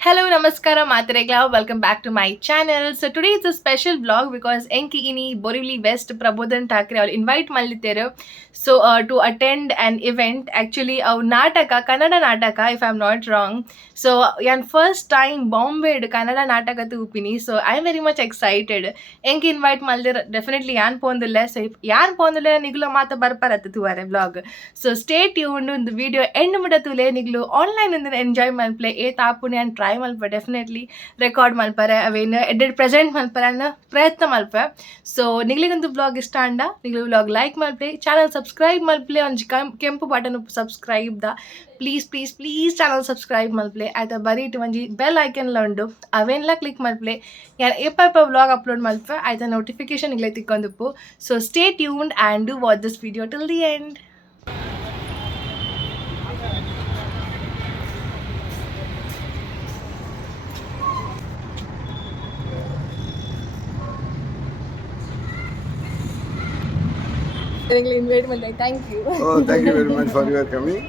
Hello, Namaskara, Matregla. Welcome back to my channel. So today it's a special vlog because Enki ini Borivali West Prabodhan Thakre will invite Malliteru to attend an event. Actually, Nataka, Kannada Nataka, if I'm not wrong. So yan first time Bombay Kannada Nataka to Upini. So I'm very much excited. Enki invite Maldir definitely yan pondule. So if yan pondule nigula mata barparat tuare vlog. So stay tuned in the video end mudatule niglu online and enjoy malplay e tapune and try malpa definitely record malpare avena edit present malpare anna ಪ್ರಯತ್ನ ಮಲ್ಪ so ನಿಗ್ಲಿಗಂತೂ vlog ಇಷ್ಟ ಅಂಡ ನಿಗ್ಲು vlog like ಮಲ್ಪೆ channel subscribe ಮಲ್ಪಲೆ ಒಂಜಿ ಕೆಂಪು button subscribe ದ ಪ್ಲೀಸ್ ಚಾನಲ್ ಸಬ್ಸ್ಕ್ರೈಬ್ ಮಲ್ಪಲೆ ಆಯ್ತಾ ಬರೀಟ್ ಒಂಜಿ ಬೆಲ್ ಐಕನ್ಲ ಉಂಡು ಅವೆನ್ಲ ಕ್ಲಿಕ್ ಮಲ್ಪಲೆ ಯಾರು ಎಪ್ಪ ವ್ಲಾಗ್ ಅಪ್ಲೋಡ್ ಮಲ್ಪ ಆಯ್ತಾ ನೋಟಿಫಿಕೇಶನ್ ಇಗ್ಲೇ ತಿಕ್ಕೊಂದುಪ್ಪು so stay tuned and do watch this video till the end. Invite me. Thank you. Oh, thank you very much for your coming.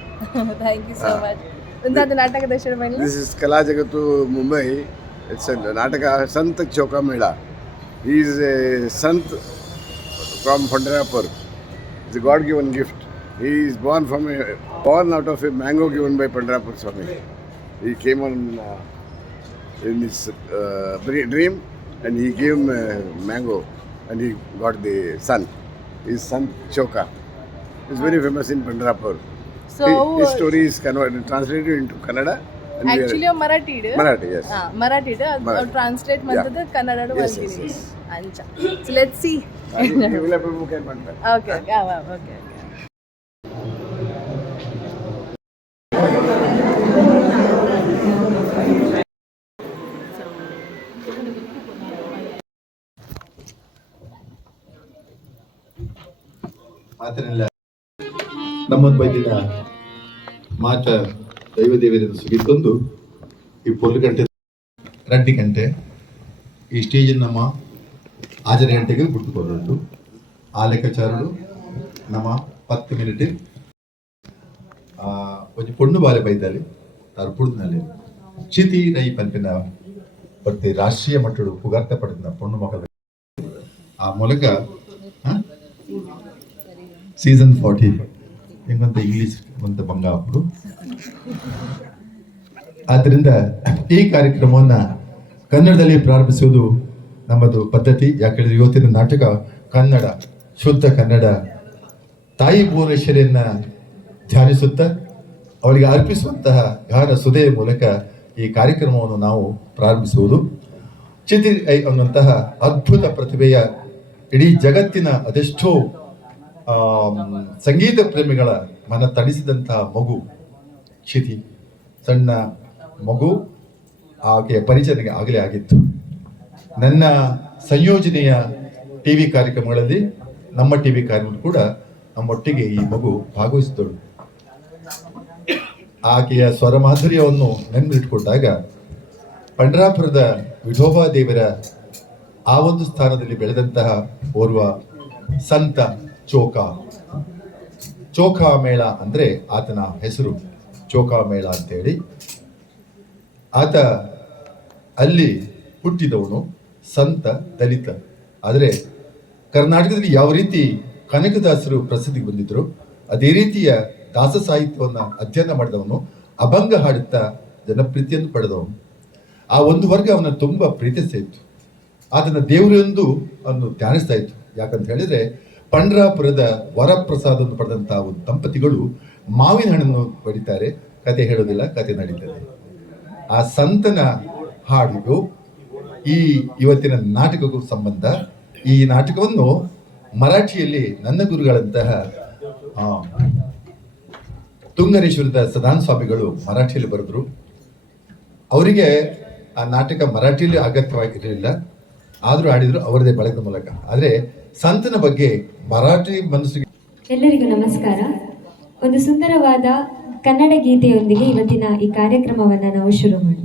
Thank you so much. Unta Nataka Dashara. This is Kala Jagatu, Mumbai. It's a Nataka Sant Choka Mela. He is a Sant from Pandharpur. It's a God-given gift. He is born out of a mango given by Pandharpur Swami. He came on in his dream, and he gave him mango, and he got the son. His son Choka. He's very famous in Pandharpur. So his story is translated into Kannada. And actually Marathi. Marathi, yes. Marathi. Translate mantadu Kannada to yes. Ancha. So let's see. You will have a book and one. Okay. Okay. ಆತನೆಲ್ಲ ನಮ್ಮೊಂದು ಬೈದಿನ ಮಾತ ದೈವದೇವರಿಂದ ಸುಗಿತ್ತೊಂದು ಈ ಪೊಲ್ಲು ಗಂಟೆ ರೆಡ್ಡಿ ಗಂಟೆ ಈ ಸ್ಟೇಜಿನ ನಮ್ಮ ಆಜರ ಗಂಟೆಗೆ ಬಿಟ್ಟುಕೊಳ್ಳುಂಟು ಆ ಲೆಕ್ಕಾಚಾರಗಳು ನಮ್ಮ 10 ಮಿನಿಟ್ ಒಂದು ಪೊಣ್ಣು ಬಾಲೆ ಬೈದಲ್ಲಿ ತಾರು ಪುಡ್ನಲ್ಲಿ ಚಿತಿ ರೈ ಪಂಪಿನ ಬತ್ತೆ ರಾಷ್ಟ್ರೀಯ ಮಟ್ಟದ ಪುಗಾರ್ತ ಪಡೆದ ಪೊಣ್ಣು ಮಕ್ಕಳ ಆ ಮೂಲಕ ಸೀಸನ್ 40 ಹೆಂಗಂತ ಇಂಗ್ಲಿಷ್ ಅಂತ ಬಂಗಾಪುರು. ಆದ್ದರಿಂದ ಈ ಕಾರ್ಯಕ್ರಮವನ್ನು ಕನ್ನಡದಲ್ಲಿ ಪ್ರಾರಂಭಿಸುವುದು ನಮ್ಮದು ಪದ್ಧತಿ. ಯಾಕಂದರೆ ಇವತ್ತಿನ ನಾಟಕ ಕನ್ನಡ, ಶುದ್ಧ ಕನ್ನಡ. ತಾಯಿ ಭುವನೇಶ್ವರಿಯನ್ನ ಧ್ಯಾನಿಸುತ್ತಾ ಅವಳಿಗೆ ಅರ್ಪಿಸುವಂತಹ ಗಾನ ಸುಧೆಯ ಮೂಲಕ ಈ ಕಾರ್ಯಕ್ರಮವನ್ನು ನಾವು ಪ್ರಾರಂಭಿಸುವುದು. ಚಿತಿ ಐ ಅನ್ನುವಂತಹ ಅದ್ಭುತ ಪ್ರತಿಭೆಯ ಇಡೀ ಜಗತ್ತಿನ ಅದೆಷ್ಟೋ ಸಂಗೀತ ಪ್ರೇಮಿಗಳ ಮನ ತಣಿಸಿದಂತಹ ಮಗು ಕ್ಷಿತಿ. ಸಣ್ಣ ಮಗು, ಆಕೆಯ ಪರಿಚಯ ಆಗಲೇ ಆಗಿತ್ತು. ನನ್ನ ಸಂಯೋಜನೆಯ ಟಿ ವಿ ಕಾರ್ಯಕ್ರಮಗಳಲ್ಲಿ, ನಮ್ಮ ಟಿ ವಿ ಕಾರ್ಯಕ್ರಮ ಕೂಡ ನಮ್ಮೊಟ್ಟಿಗೆ ಈ ಮಗು ಭಾಗವಹಿಸಿದಳು. ಆಕೆಯ ಸ್ವರ ಮಾಧುರ್ಯವನ್ನು ನೆನಪಿಟ್ಟುಕೊಂಡಾಗ ಪಂಢರಾಪುರದ ವಿಠೋಬಾ ದೇವರ ಆ ಒಂದು ಸ್ಥಾನದಲ್ಲಿ ಬೆಳೆದಂತಹ ಓರ್ವ ಸಂತ ಚೋಖಾ ಮೇಳ ಅಂದ್ರೆ ಆತನ ಹೆಸರು, ಚೋಖಾ ಮೇಳ ಅಂತೇಳಿ. ಆತ ಅಲ್ಲಿ ಹುಟ್ಟಿದವನು, ಸಂತ, ದಲಿತ. ಆದರೆ ಕರ್ನಾಟಕದಲ್ಲಿ ಯಾವ ರೀತಿ ಕನಕದಾಸರು ಪ್ರಸಿದ್ಧಿಗೆ ಬಂದಿದ್ರು ಅದೇ ರೀತಿಯ ದಾಸ ಸಾಹಿತ್ಯವನ್ನು ಅಧ್ಯಯನ ಮಾಡಿದವನು, ಅಭಂಗ ಹಾಡುತ್ತಾ ಜನಪ್ರೀತಿಯನ್ನು ಪಡೆದವನು. ಆ ಒಂದು ವರ್ಗ ಅವನ ತುಂಬಾ ಪ್ರೀತಿಸ್ತಾ ಇತ್ತು. ಆತನ ದೇವರೆಂದು ಅವನು ಧ್ಯಾನಿಸ್ತಾ ಇತ್ತು. ಯಾಕಂತ ಹೇಳಿದ್ರೆ ಪಂಢರಾಪುರದ ವರಪ್ರಸಾದವನ್ನು ಪಡೆದಂತಹ ಒಂದು ದಂಪತಿಗಳು ಮಾವಿನ ಹಣ್ಣನ್ನು ಪಡಿತಾರೆ. ಕತೆ ಹೇಳೋದಿಲ್ಲ, ಕತೆ ನಡೀತದೆ. ಆ ಸಂತನ ಹಾಡಿಗೂ ಇವತ್ತಿನ ನಾಟಕಕ್ಕೂ ಸಂಬಂಧ. ಈ ನಾಟಕವನ್ನು ಮರಾಠಿಯಲ್ಲಿ ನನ್ನ ಗುರುಗಳಂತಹ ತುಂಗರೇಶ್ವರದ ಸದಾನ್ ಸ್ವಾಮಿಗಳು ಮರಾಠಿಯಲ್ಲಿ ಬರೆದ್ರು. ಅವರಿಗೆ ಆ ನಾಟಕ ಮರಾಠಿಯಲ್ಲಿ ಅಗತ್ಯವಾಗಿರಲಿಲ್ಲ, ಆದರೂ ಆಡಿದ್ರು ಅವರದೇ ಬಳಗದ ಮೂಲಕ. ಆದರೆ ಸಂತನ ಬಗ್ಗೆ ಮರಾಠಿ ಮನಸ್ಸಿಗೆ. ಎಲ್ಲರಿಗೂ ನಮಸ್ಕಾರ. ಒಂದು ಸುಂದರವಾದ ಕನ್ನಡ ಗೀತೆಯೊಂದಿಗೆ ಇವತ್ತಿನ ಈ ಕಾರ್ಯಕ್ರಮವನ್ನು ನಾವು ಶುರು ಮಾಡೋಣ.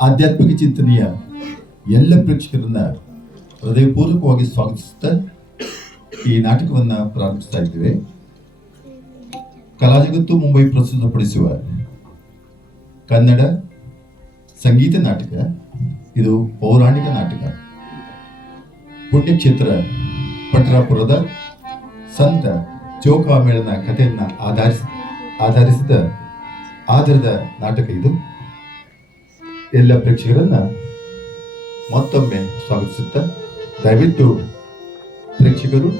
ಆಧ್ಯಾತ್ಮಿಕ ಚಿಂತನೆಯ ಎಲ್ಲ ಪ್ರೇಕ್ಷಕರನ್ನ ಹೃದಯಪೂರ್ವಕವಾಗಿ ಸ್ವಾಗತಿಸುತ್ತಾ ಈ ನಾಟಕವನ್ನ ಪ್ರಾರಂಭಿಸ್ತಾ ಇದ್ದೇವೆ. ಕಲಾ ಜಗತ್ತು ಮುಂಬೈ ಪ್ರಸ್ತುತಪಡಿಸುವ ಕನ್ನಡ ಸಂಗೀತ ನಾಟಕ. ಇದು ಪೌರಾಣಿಕ ನಾಟಕ. ಪುಣ್ಯಕ್ಷೇತ್ರ ಪಂಢರಾಪುರದ ಸಂತ ಚೌಕಾಮೇಳನ ಕಥೆಯನ್ನು ಆಧರಿಸಿದ ಆಧಾರದ ನಾಟಕ ಇದು. ಎಲ್ಲ ಪ್ರೇಕ್ಷಕರನ್ನ ಮತ್ತೊಮ್ಮೆ ಸ್ವಾಗತಿಸುತ್ತಾ ದಯವಿಟ್ಟು ಪ್ರೇಕ್ಷಕರು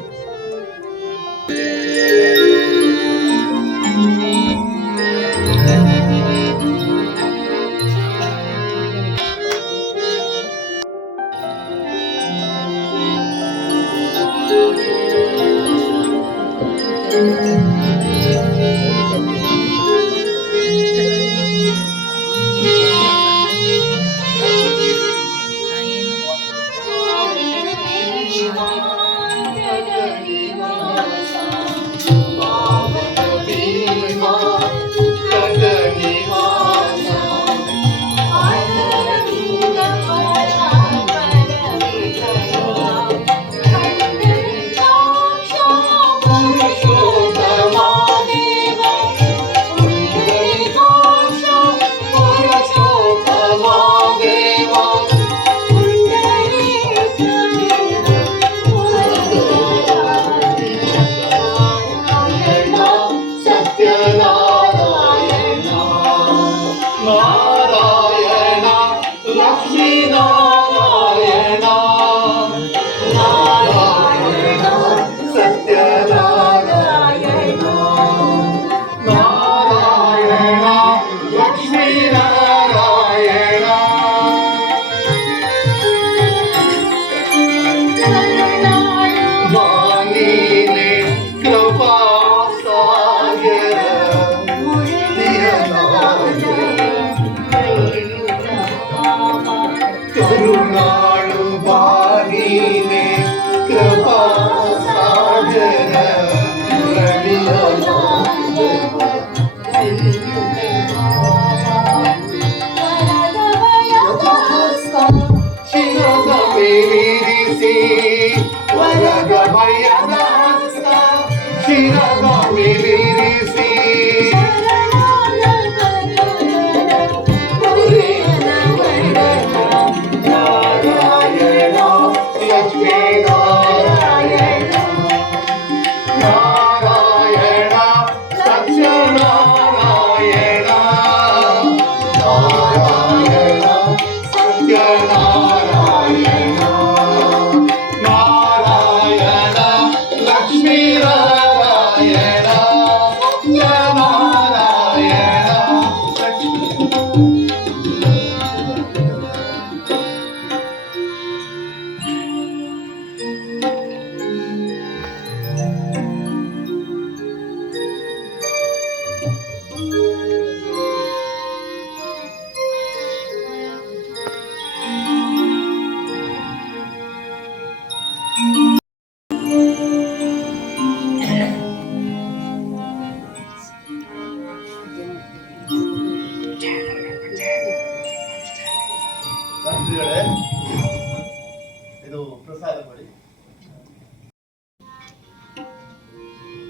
ಇದು ಪ್ರಸಾದ ಮಾಡಿ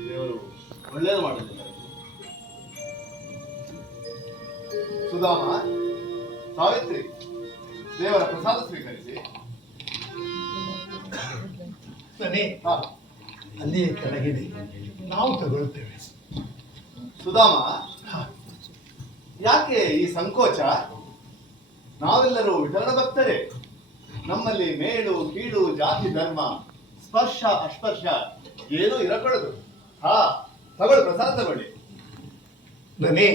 ದೇವರು ಒಳ್ಳೇದು ಮಾಡಿದ್ದಾರೆ. ಸುಧಾಮ, ಸಾವಿತ್ರಿ, ದೇವರ ಪ್ರಸಾದ ಸ್ವೀಕರಿಸಿ. ಅಲ್ಲಿ ಕೆಳಗಿದೆ, ನಾವು ತಗೊಳ್ತೇವೆ. ಸುಧಾಮ, ಯಾಕೆ ಈ ಸಂಕೋಚ? ನಾವೆಲ್ಲರೂ ವಿಠಲನ ಭಕ್ತರೇ. ನಮ್ಮಲ್ಲಿ ಮೇಲು ಕೀಳು ಜಾತಿ ಧರ್ಮ ಸ್ಪರ್ಶ ಅಸ್ಪರ್ಶ ಏನೂ ಇರಕೂಡದು. ತಗೊಳ್ಳಿ, ಪ್ರಸಾದ ತಗೊಳ್ಳಿ. ದನಿ,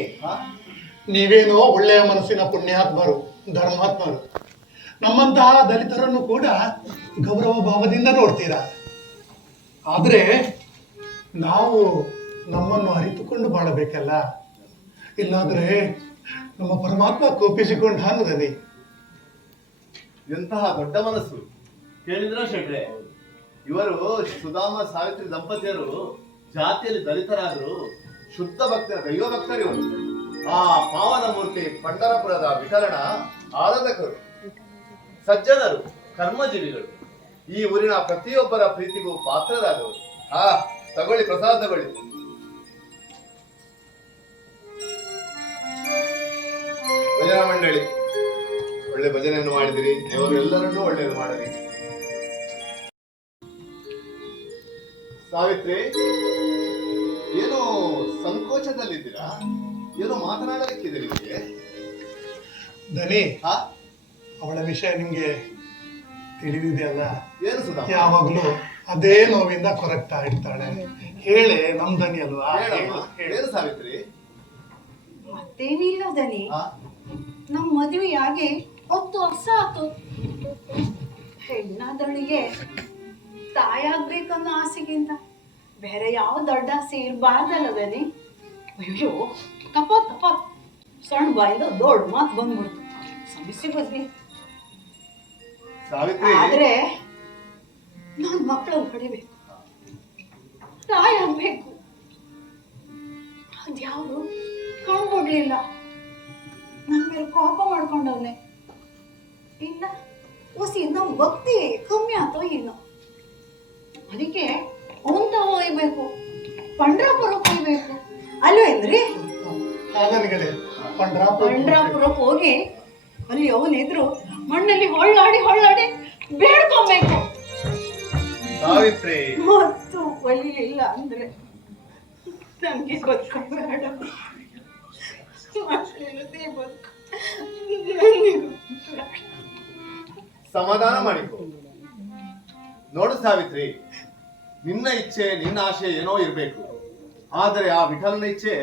ನೀವೇನೋ ಒಳ್ಳೆಯ ಮನಸ್ಸಿನ ಪುಣ್ಯಾತ್ಮರು, ಧರ್ಮಾತ್ಮರು. ನಮ್ಮಂತಹ ದಲಿತರನ್ನು ಕೂಡ ಗೌರವ ಭಾವದಿಂದ ನೋಡ್ತೀರಾ. ಆದರೆ ನಾವು ನಮ್ಮನ್ನು ಅರಿತುಕೊಂಡು ಬಾಳಬೇಕಲ್ಲ, ಇಲ್ಲಾದ್ರೆ ನಮ್ಮ ಪರಮಾತ್ಮ ಕೋಪಿಸಿಕೊಂಡ ಅನ್ನೋದನಿ. ಎಂತಹ ದೊಡ್ಡ ಮನಸ್ಸು ಕೇಳಿದ್ರ ಶೆಟ್ರೆ. ಇವರು ಸುಧಾಮ ಸಾವಿತ್ರಿ ದಂಪತಿಯರು ಜಾತಿಯಲ್ಲಿ ದಲಿತರಾದ್ರು ಶುದ್ಧ ಭಕ್ತರ ದೈವ ಭಕ್ತರಿವರು. ಆ ಪಾವನ ಮೂರ್ತಿ ಪಂಢರಪುರದ ವಿಠಲನ ಆರಾಧಕರು, ಸಜ್ಜನರು, ಕರ್ಮಜೀವಿಗಳು. ಈ ಊರಿನ ಪ್ರತಿಯೊಬ್ಬರ ಪ್ರೀತಿಗೂ ಪಾತ್ರರಾದವರು. ತಗೊಳ್ಳಿ, ಪ್ರಸಾದ ತಗೊಳ್ಳಿ. ಭಜನಾ ಮಂಡಳಿ ಒಳ್ಳೆ ಭಜನೆಯನ್ನು ಮಾಡಿದಿರಿ. ದೇವರು ಎಲ್ಲರನ್ನೂ ಒಳ್ಳೆಯದು ಮಾಡಲಿ. ಸಾವಿತ್ರಿ, ಏನೋ ಸಂಕೋಚದಲ್ಲಿದ್ದೀರಾ? ಏನೋ ಮಾತನಾಡಲಿಕ್ಕಿದೆ ನಿಮಗೆ? ದನಿ, ಹಾ, ಅವಳ ವಿಷಯ ನಿಮ್ಗೆ ತಿಳಿದಿದೆಯಲ್ಲ. ಏನು ಸುಧಾ? ಯಾವಾಗ್ಲೂ ಅದೇ ನೋವಿಂದ ಕೊರಗ್ತಾ ಇರ್ತಾಳೆ. ಹೇಳೆ, ನಮ್ ದನಿ ಅಲ್ವಾ? ಹೇಳಮ್ಮ, ಹೇಳು. ಏನು ಸಾವಿತ್ರಿ? ಮತ್ತೇನಿಲ್ಲ ದನಿ, ಹಾ, ನಮ್ ಮದುವೆಯಾಗಿ 10 ವರ್ಷ ಆತು. ಹೆಣ್ಣಾದಳಿಗೆ ತಾಯಾಗ್ಬೇಕನ್ನೋ ಆಸೆಗಿಂತ ಬೇರೆ ಯಾವ ದೊಡ್ಡ ಆಸೆ ಇರಬಾರ್ದಲ್ಲ ದನಿ. ಅಯ್ಯೋ, ತಪ್ಪ ಸಣ್ಣ ಬಾಯಿಂದ ದೊಡ್ಡ ಮಾತು ಬಂದ್ಬಿಡ್ತು. ಸಮಸ್ಯೆ ಬದ್ವಿ. ಸಾವಿತ್ರಿ, ಆದ್ರೆ ನಾನ್ ಮಕ್ಕಳನ್ನ ಪಡಿಬೇಕು, ತಾಯಾಗ್ಬೇಕು. ಅದ್ಯಾವ್ದು ಕಾಣ್ಕೊಡ್ಲಿಲ್ಲ. ನನ್ನ ಮೇಲೆ ಕೋಪ ಮಾಡ್ಕೊಂಡವ್ನೆ. ಇಲ್ಲ ಹೊಸಿ ನಮ್ ಭಕ್ತಿ ಕಮ್ಮಿ ಆತೋ ಏನೋ. ಅದಕ್ಕೆ ಅವಂತ ಹೋಗ್ಬೇಕು, ಪಂಡ್ರಾಪುರಕ್ಕೆ ಹೋಗ್ಬೇಕು ಅಲ್ವೇನ್ರಿ? ಹಾಗನ್ಗಡೆ ಪಂಡ್ರಾಪುರಕ್ಕೆ ಹೋಗಿ ಅಲ್ಲಿ ಅವನಿದ್ರು ಮಣ್ಣಲ್ಲಿ ಹೊಳ್ಳಾಡಿ ಬೇಡ್ಕೊಬೇಕು. ಸಾವಿತ್ರಿ, ಮತ್ತು ಒಲಿಲಿಲ್ಲ ಅಂದ್ರೆ ನಮ್ಗೆ ಬದುಕಬೇಡ. ಸಮಾಧಾನ ಮಾಡಿಕೊ. ನೋಡು ಸಾವಿತ್ರಿ, ನಿನ್ನ ಇಚ್ಛೆ ನಿನ್ನ ಆಶೆ ಏನೋ ಇರ್ಬೇಕು, ಆದರೆ ಆ ವಿಠಲನ ಇಚ್ಛೆ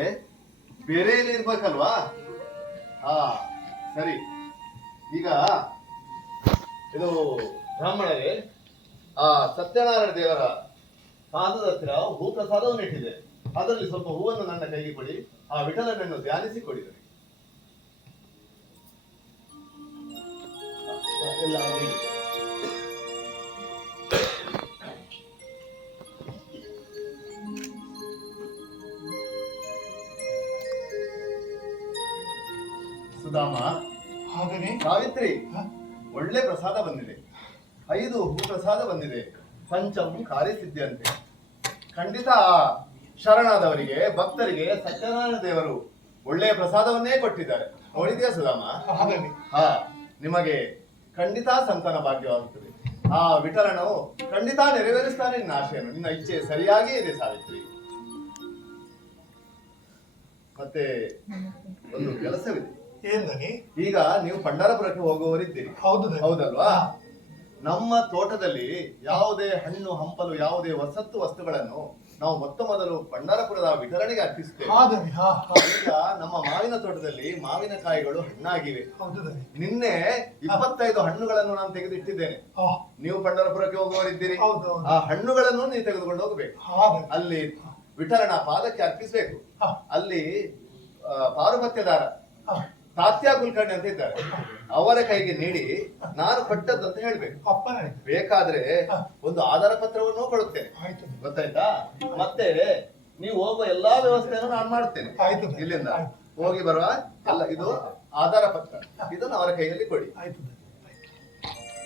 ಬೇರೆ ಇರ್ಬೇಕಲ್ವಾ? ಹಾ ಸರಿ. ಈಗ ಇದು ಬ್ರಾಹ್ಮಣರೇ, ಆ ಸತ್ಯನಾರಾಯಣ ದೇವರ ಪಾದದ ಹತ್ತಿರ ಹೂ ಪ್ರಸಾದವನ್ನು ಇಟ್ಟಿದೆ. ಅದರಲ್ಲಿ ಸ್ವಲ್ಪ ಹೂವನ್ನು ನನ್ನ ಕೈಗೆ ಕೊಡಿ. ಆ ವಿಠಲನನ್ನು ಧ್ಯಾನಿಸಿ ಕೊಡಿದರೆ ಎಲ್ಲ ಆಗಿ. ಸುಧಾಮ, ಹಾಗನೇ ಸಾವಿತ್ರಿ, ಹ? ಒಳ್ಳೆ ಪ್ರಸಾದ ಬಂದಿದೆ. 5 ಹೂ ಪ್ರಸಾದ ಬಂದಿದೆ. ಪಂಚಂ ಕಾರ್ಯಸಿದ್ಧಿಯಂತೆ. ಖಂಡಿತ ಶರಣಾದವರಿಗೆ ಭಕ್ತರಿಗೆ ಸತ್ಯನಾರಾಯಣ ದೇವರು ಒಳ್ಳೆಯ ಪ್ರಸಾದವನ್ನೇ ಕೊಟ್ಟಿದ್ದಾರೆ. ನೋಡಿದ್ಯಾ ಸುಧಾಮ? ಹಾಗನೇ ಹಾ, ನಿಮಗೆ ಖಂಡಿತ ಸಂತಾನ ಭಾಗ್ಯವಾಗುತ್ತದೆ. ಆ ವಿಠಲನು ಖಂಡಿತ ನೆರವೇರಿಸ್ತಾನೆ ನಿನ್ನ ಆಶೆಯನ್ನು. ನಿನ್ನ ಇಚ್ಛೆ ಸರಿಯಾಗಿ ಇದೆ ಸಾವಿತ್ರಿ. ಮತ್ತೆ ಒಂದು ಕೆಲಸವಿದೆ. ಏನ್ ದನಿ? ಈಗ ನೀವು ಪಂಡರಪುರಕ್ಕೆ ಹೋಗುವವರಿದ್ದೀರಿ, ಹೌದು ದನಿ. ಹೌದಲ್ವಾ? ನಮ್ಮ ತೋಟದಲ್ಲಿ ಯಾವುದೇ ಹಣ್ಣು ಹಂಪಲು ಯಾವುದೇ ವಸ್ತುಗಳನ್ನು ನಾವು ಮೊದಲು ಪಂಡರಪುರದ ವಿಠಲನಿಗೆ ಅರ್ಪಿಸುತ್ತೇವೆ. ಹಾ ದನಿ, ಹಾ. ಈಗ ನಮ್ಮ ಮಾವಿನ ತೋಟದಲ್ಲಿ ಮಾವಿನಕಾಯಿಗಳು ಹಣ್ಣಾಗಿವೆ. ಹೌದು ದನಿ. ನಿನ್ನೆ 25 ಹಣ್ಣುಗಳನ್ನು ನಾನು ತೆಗೆದಿಟ್ಟಿದ್ದೇನೆ. ಹಾ, ನೀವು ಪಂಡರಪುರಕ್ಕೆ ಹೋಗುವವರಿದ್ದೀರಿ, ಹೌದು. ಆ ಹಣ್ಣುಗಳನ್ನು ನೀವು ತೆಗೆದುಕೊಂಡು ಹೋಗಬೇಕು. ಹಾ ದನಿ. ಅಲ್ಲಿ ವಿಠಲನ ಪಾದಕ್ಕೆ ಅರ್ಪಿಸಬೇಕು. ಹಾ. ಅಲ್ಲಿ ಪಾರುಪತ್ಯದಾರ ಹಾ. ತಾತ್ಯ ಕುಲಕರ್ಣಿ ಅಂತ ಇದ್ದಾರೆ, ಅವರ ಕೈಗೆ ನೀಡಿ ನಾನು ಕೊಟ್ಟದ್ದಂತ ಹೇಳ್ಬೇಕು. ಅಪ್ಪನೇ. ಬೇಕಾದ್ರೆ ಒಂದು ಆಧಾರ ಪತ್ರವನ್ನು ಕೊಡುತ್ತೇನೆ, ಆಯ್ತು ದನಿ. ಗೊತ್ತಾಯ್ತಾ? ಮತ್ತೆ ನೀವು ಹೋಗುವ ಎಲ್ಲಾ ವ್ಯವಸ್ಥೆಯನ್ನು ನಾನು ಮಾಡ್ತೇನೆ. ಆಯ್ತು ದನಿ. ಇಲ್ಲಿಂದ ಆಯ್ತು. ಹೋಗಿ ಬರುವ ಅಲ್ಲ, ಇದು ಆಧಾರ ಪತ್ರ, ಇದನ್ನು ಅವರ ಕೈಯಲ್ಲಿ ಕೊಡಿ. ಆಯ್ತು ದನಿ.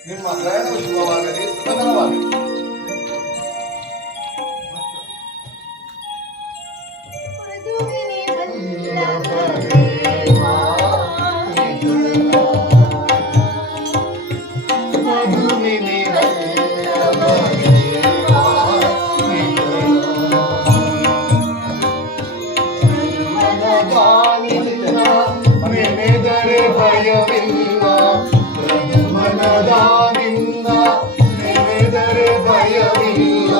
ನಿಮ್ಮ ಪ್ರಯಾಣವು ಶುಭವಾಗಲಿ, ಸುಖಕರವಾಗಲಿ. ನೆನೆದರೆ ಭಯವಿಲ್ಲ, ಮನದಾನಿಂದ ನೆನೆದರೆ ಭಯವಿಲ್ಲ.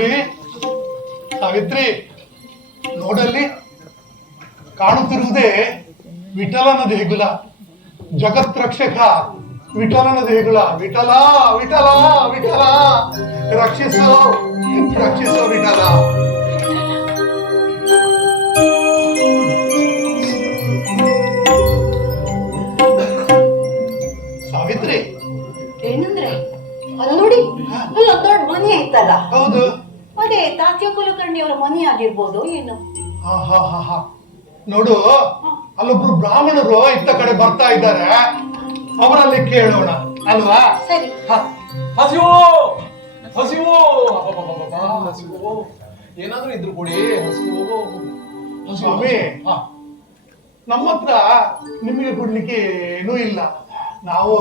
ಸಾವಿತ್ರಿ, ಸಾವಿತ್ರಿ, ನೋಡಲ್ಲಿ ಕಾಣುತ್ತಿರುವುದೇ ವಿಠಲನ ದೇಗುಲ. ಜಗತ್ ರಕ್ಷಕ ವಿಠಲನ ದೇಗುಲ. ವಿಠಲ ವಿಠಲ ವಿಠಲ, ರಕ್ಷಿಸು ರಕ್ಷಿಸು ವಿಠಲ. ಸಾವಿತ್ರಿ, ಏನಂದ್ರೆ ಅಲ್ಲಿ ನೋಡಿ, ಅಲ್ಲೊಂದ್ ದೊಡ್ಡ ಮನೆ ಐತಲ್ಲ, ಹೌದು. ಅದೇ ತಾತ್ಯ ಕುಲಕರ್ಣಿ ಅವರ ಮನೆ ಆಗಿರ್ಬೋದು ಏನು. ಹಾ ಹಾ ಹಾ ಹಾ, ನೋಡು, ಅಲ್ಲೊಬ್ರು ಬ್ರಾಹ್ಮಣರು ಇತ್ತ ಕಡೆ ಬರ್ತಾ ಇದ್ದಾರೆ, ಅವರಲ್ಲಿ ಕೇಳೋಣ ಅಲ್ವಾ? ಸರಿ. ಹಸಿವು ಹಸಿವು ಹಸಿವು, ಏನಾದ್ರೂ ಇದ್ರು ಕೊಡಿ. ಹಸಿವು ಸ್ವಾಮಿ, ನಮ್ಮ ಹತ್ರ ನಿಮಗೆ ಕೊಡ್ಲಿಕ್ಕೆ ಏನೂ ಇಲ್ಲ. ನಾವು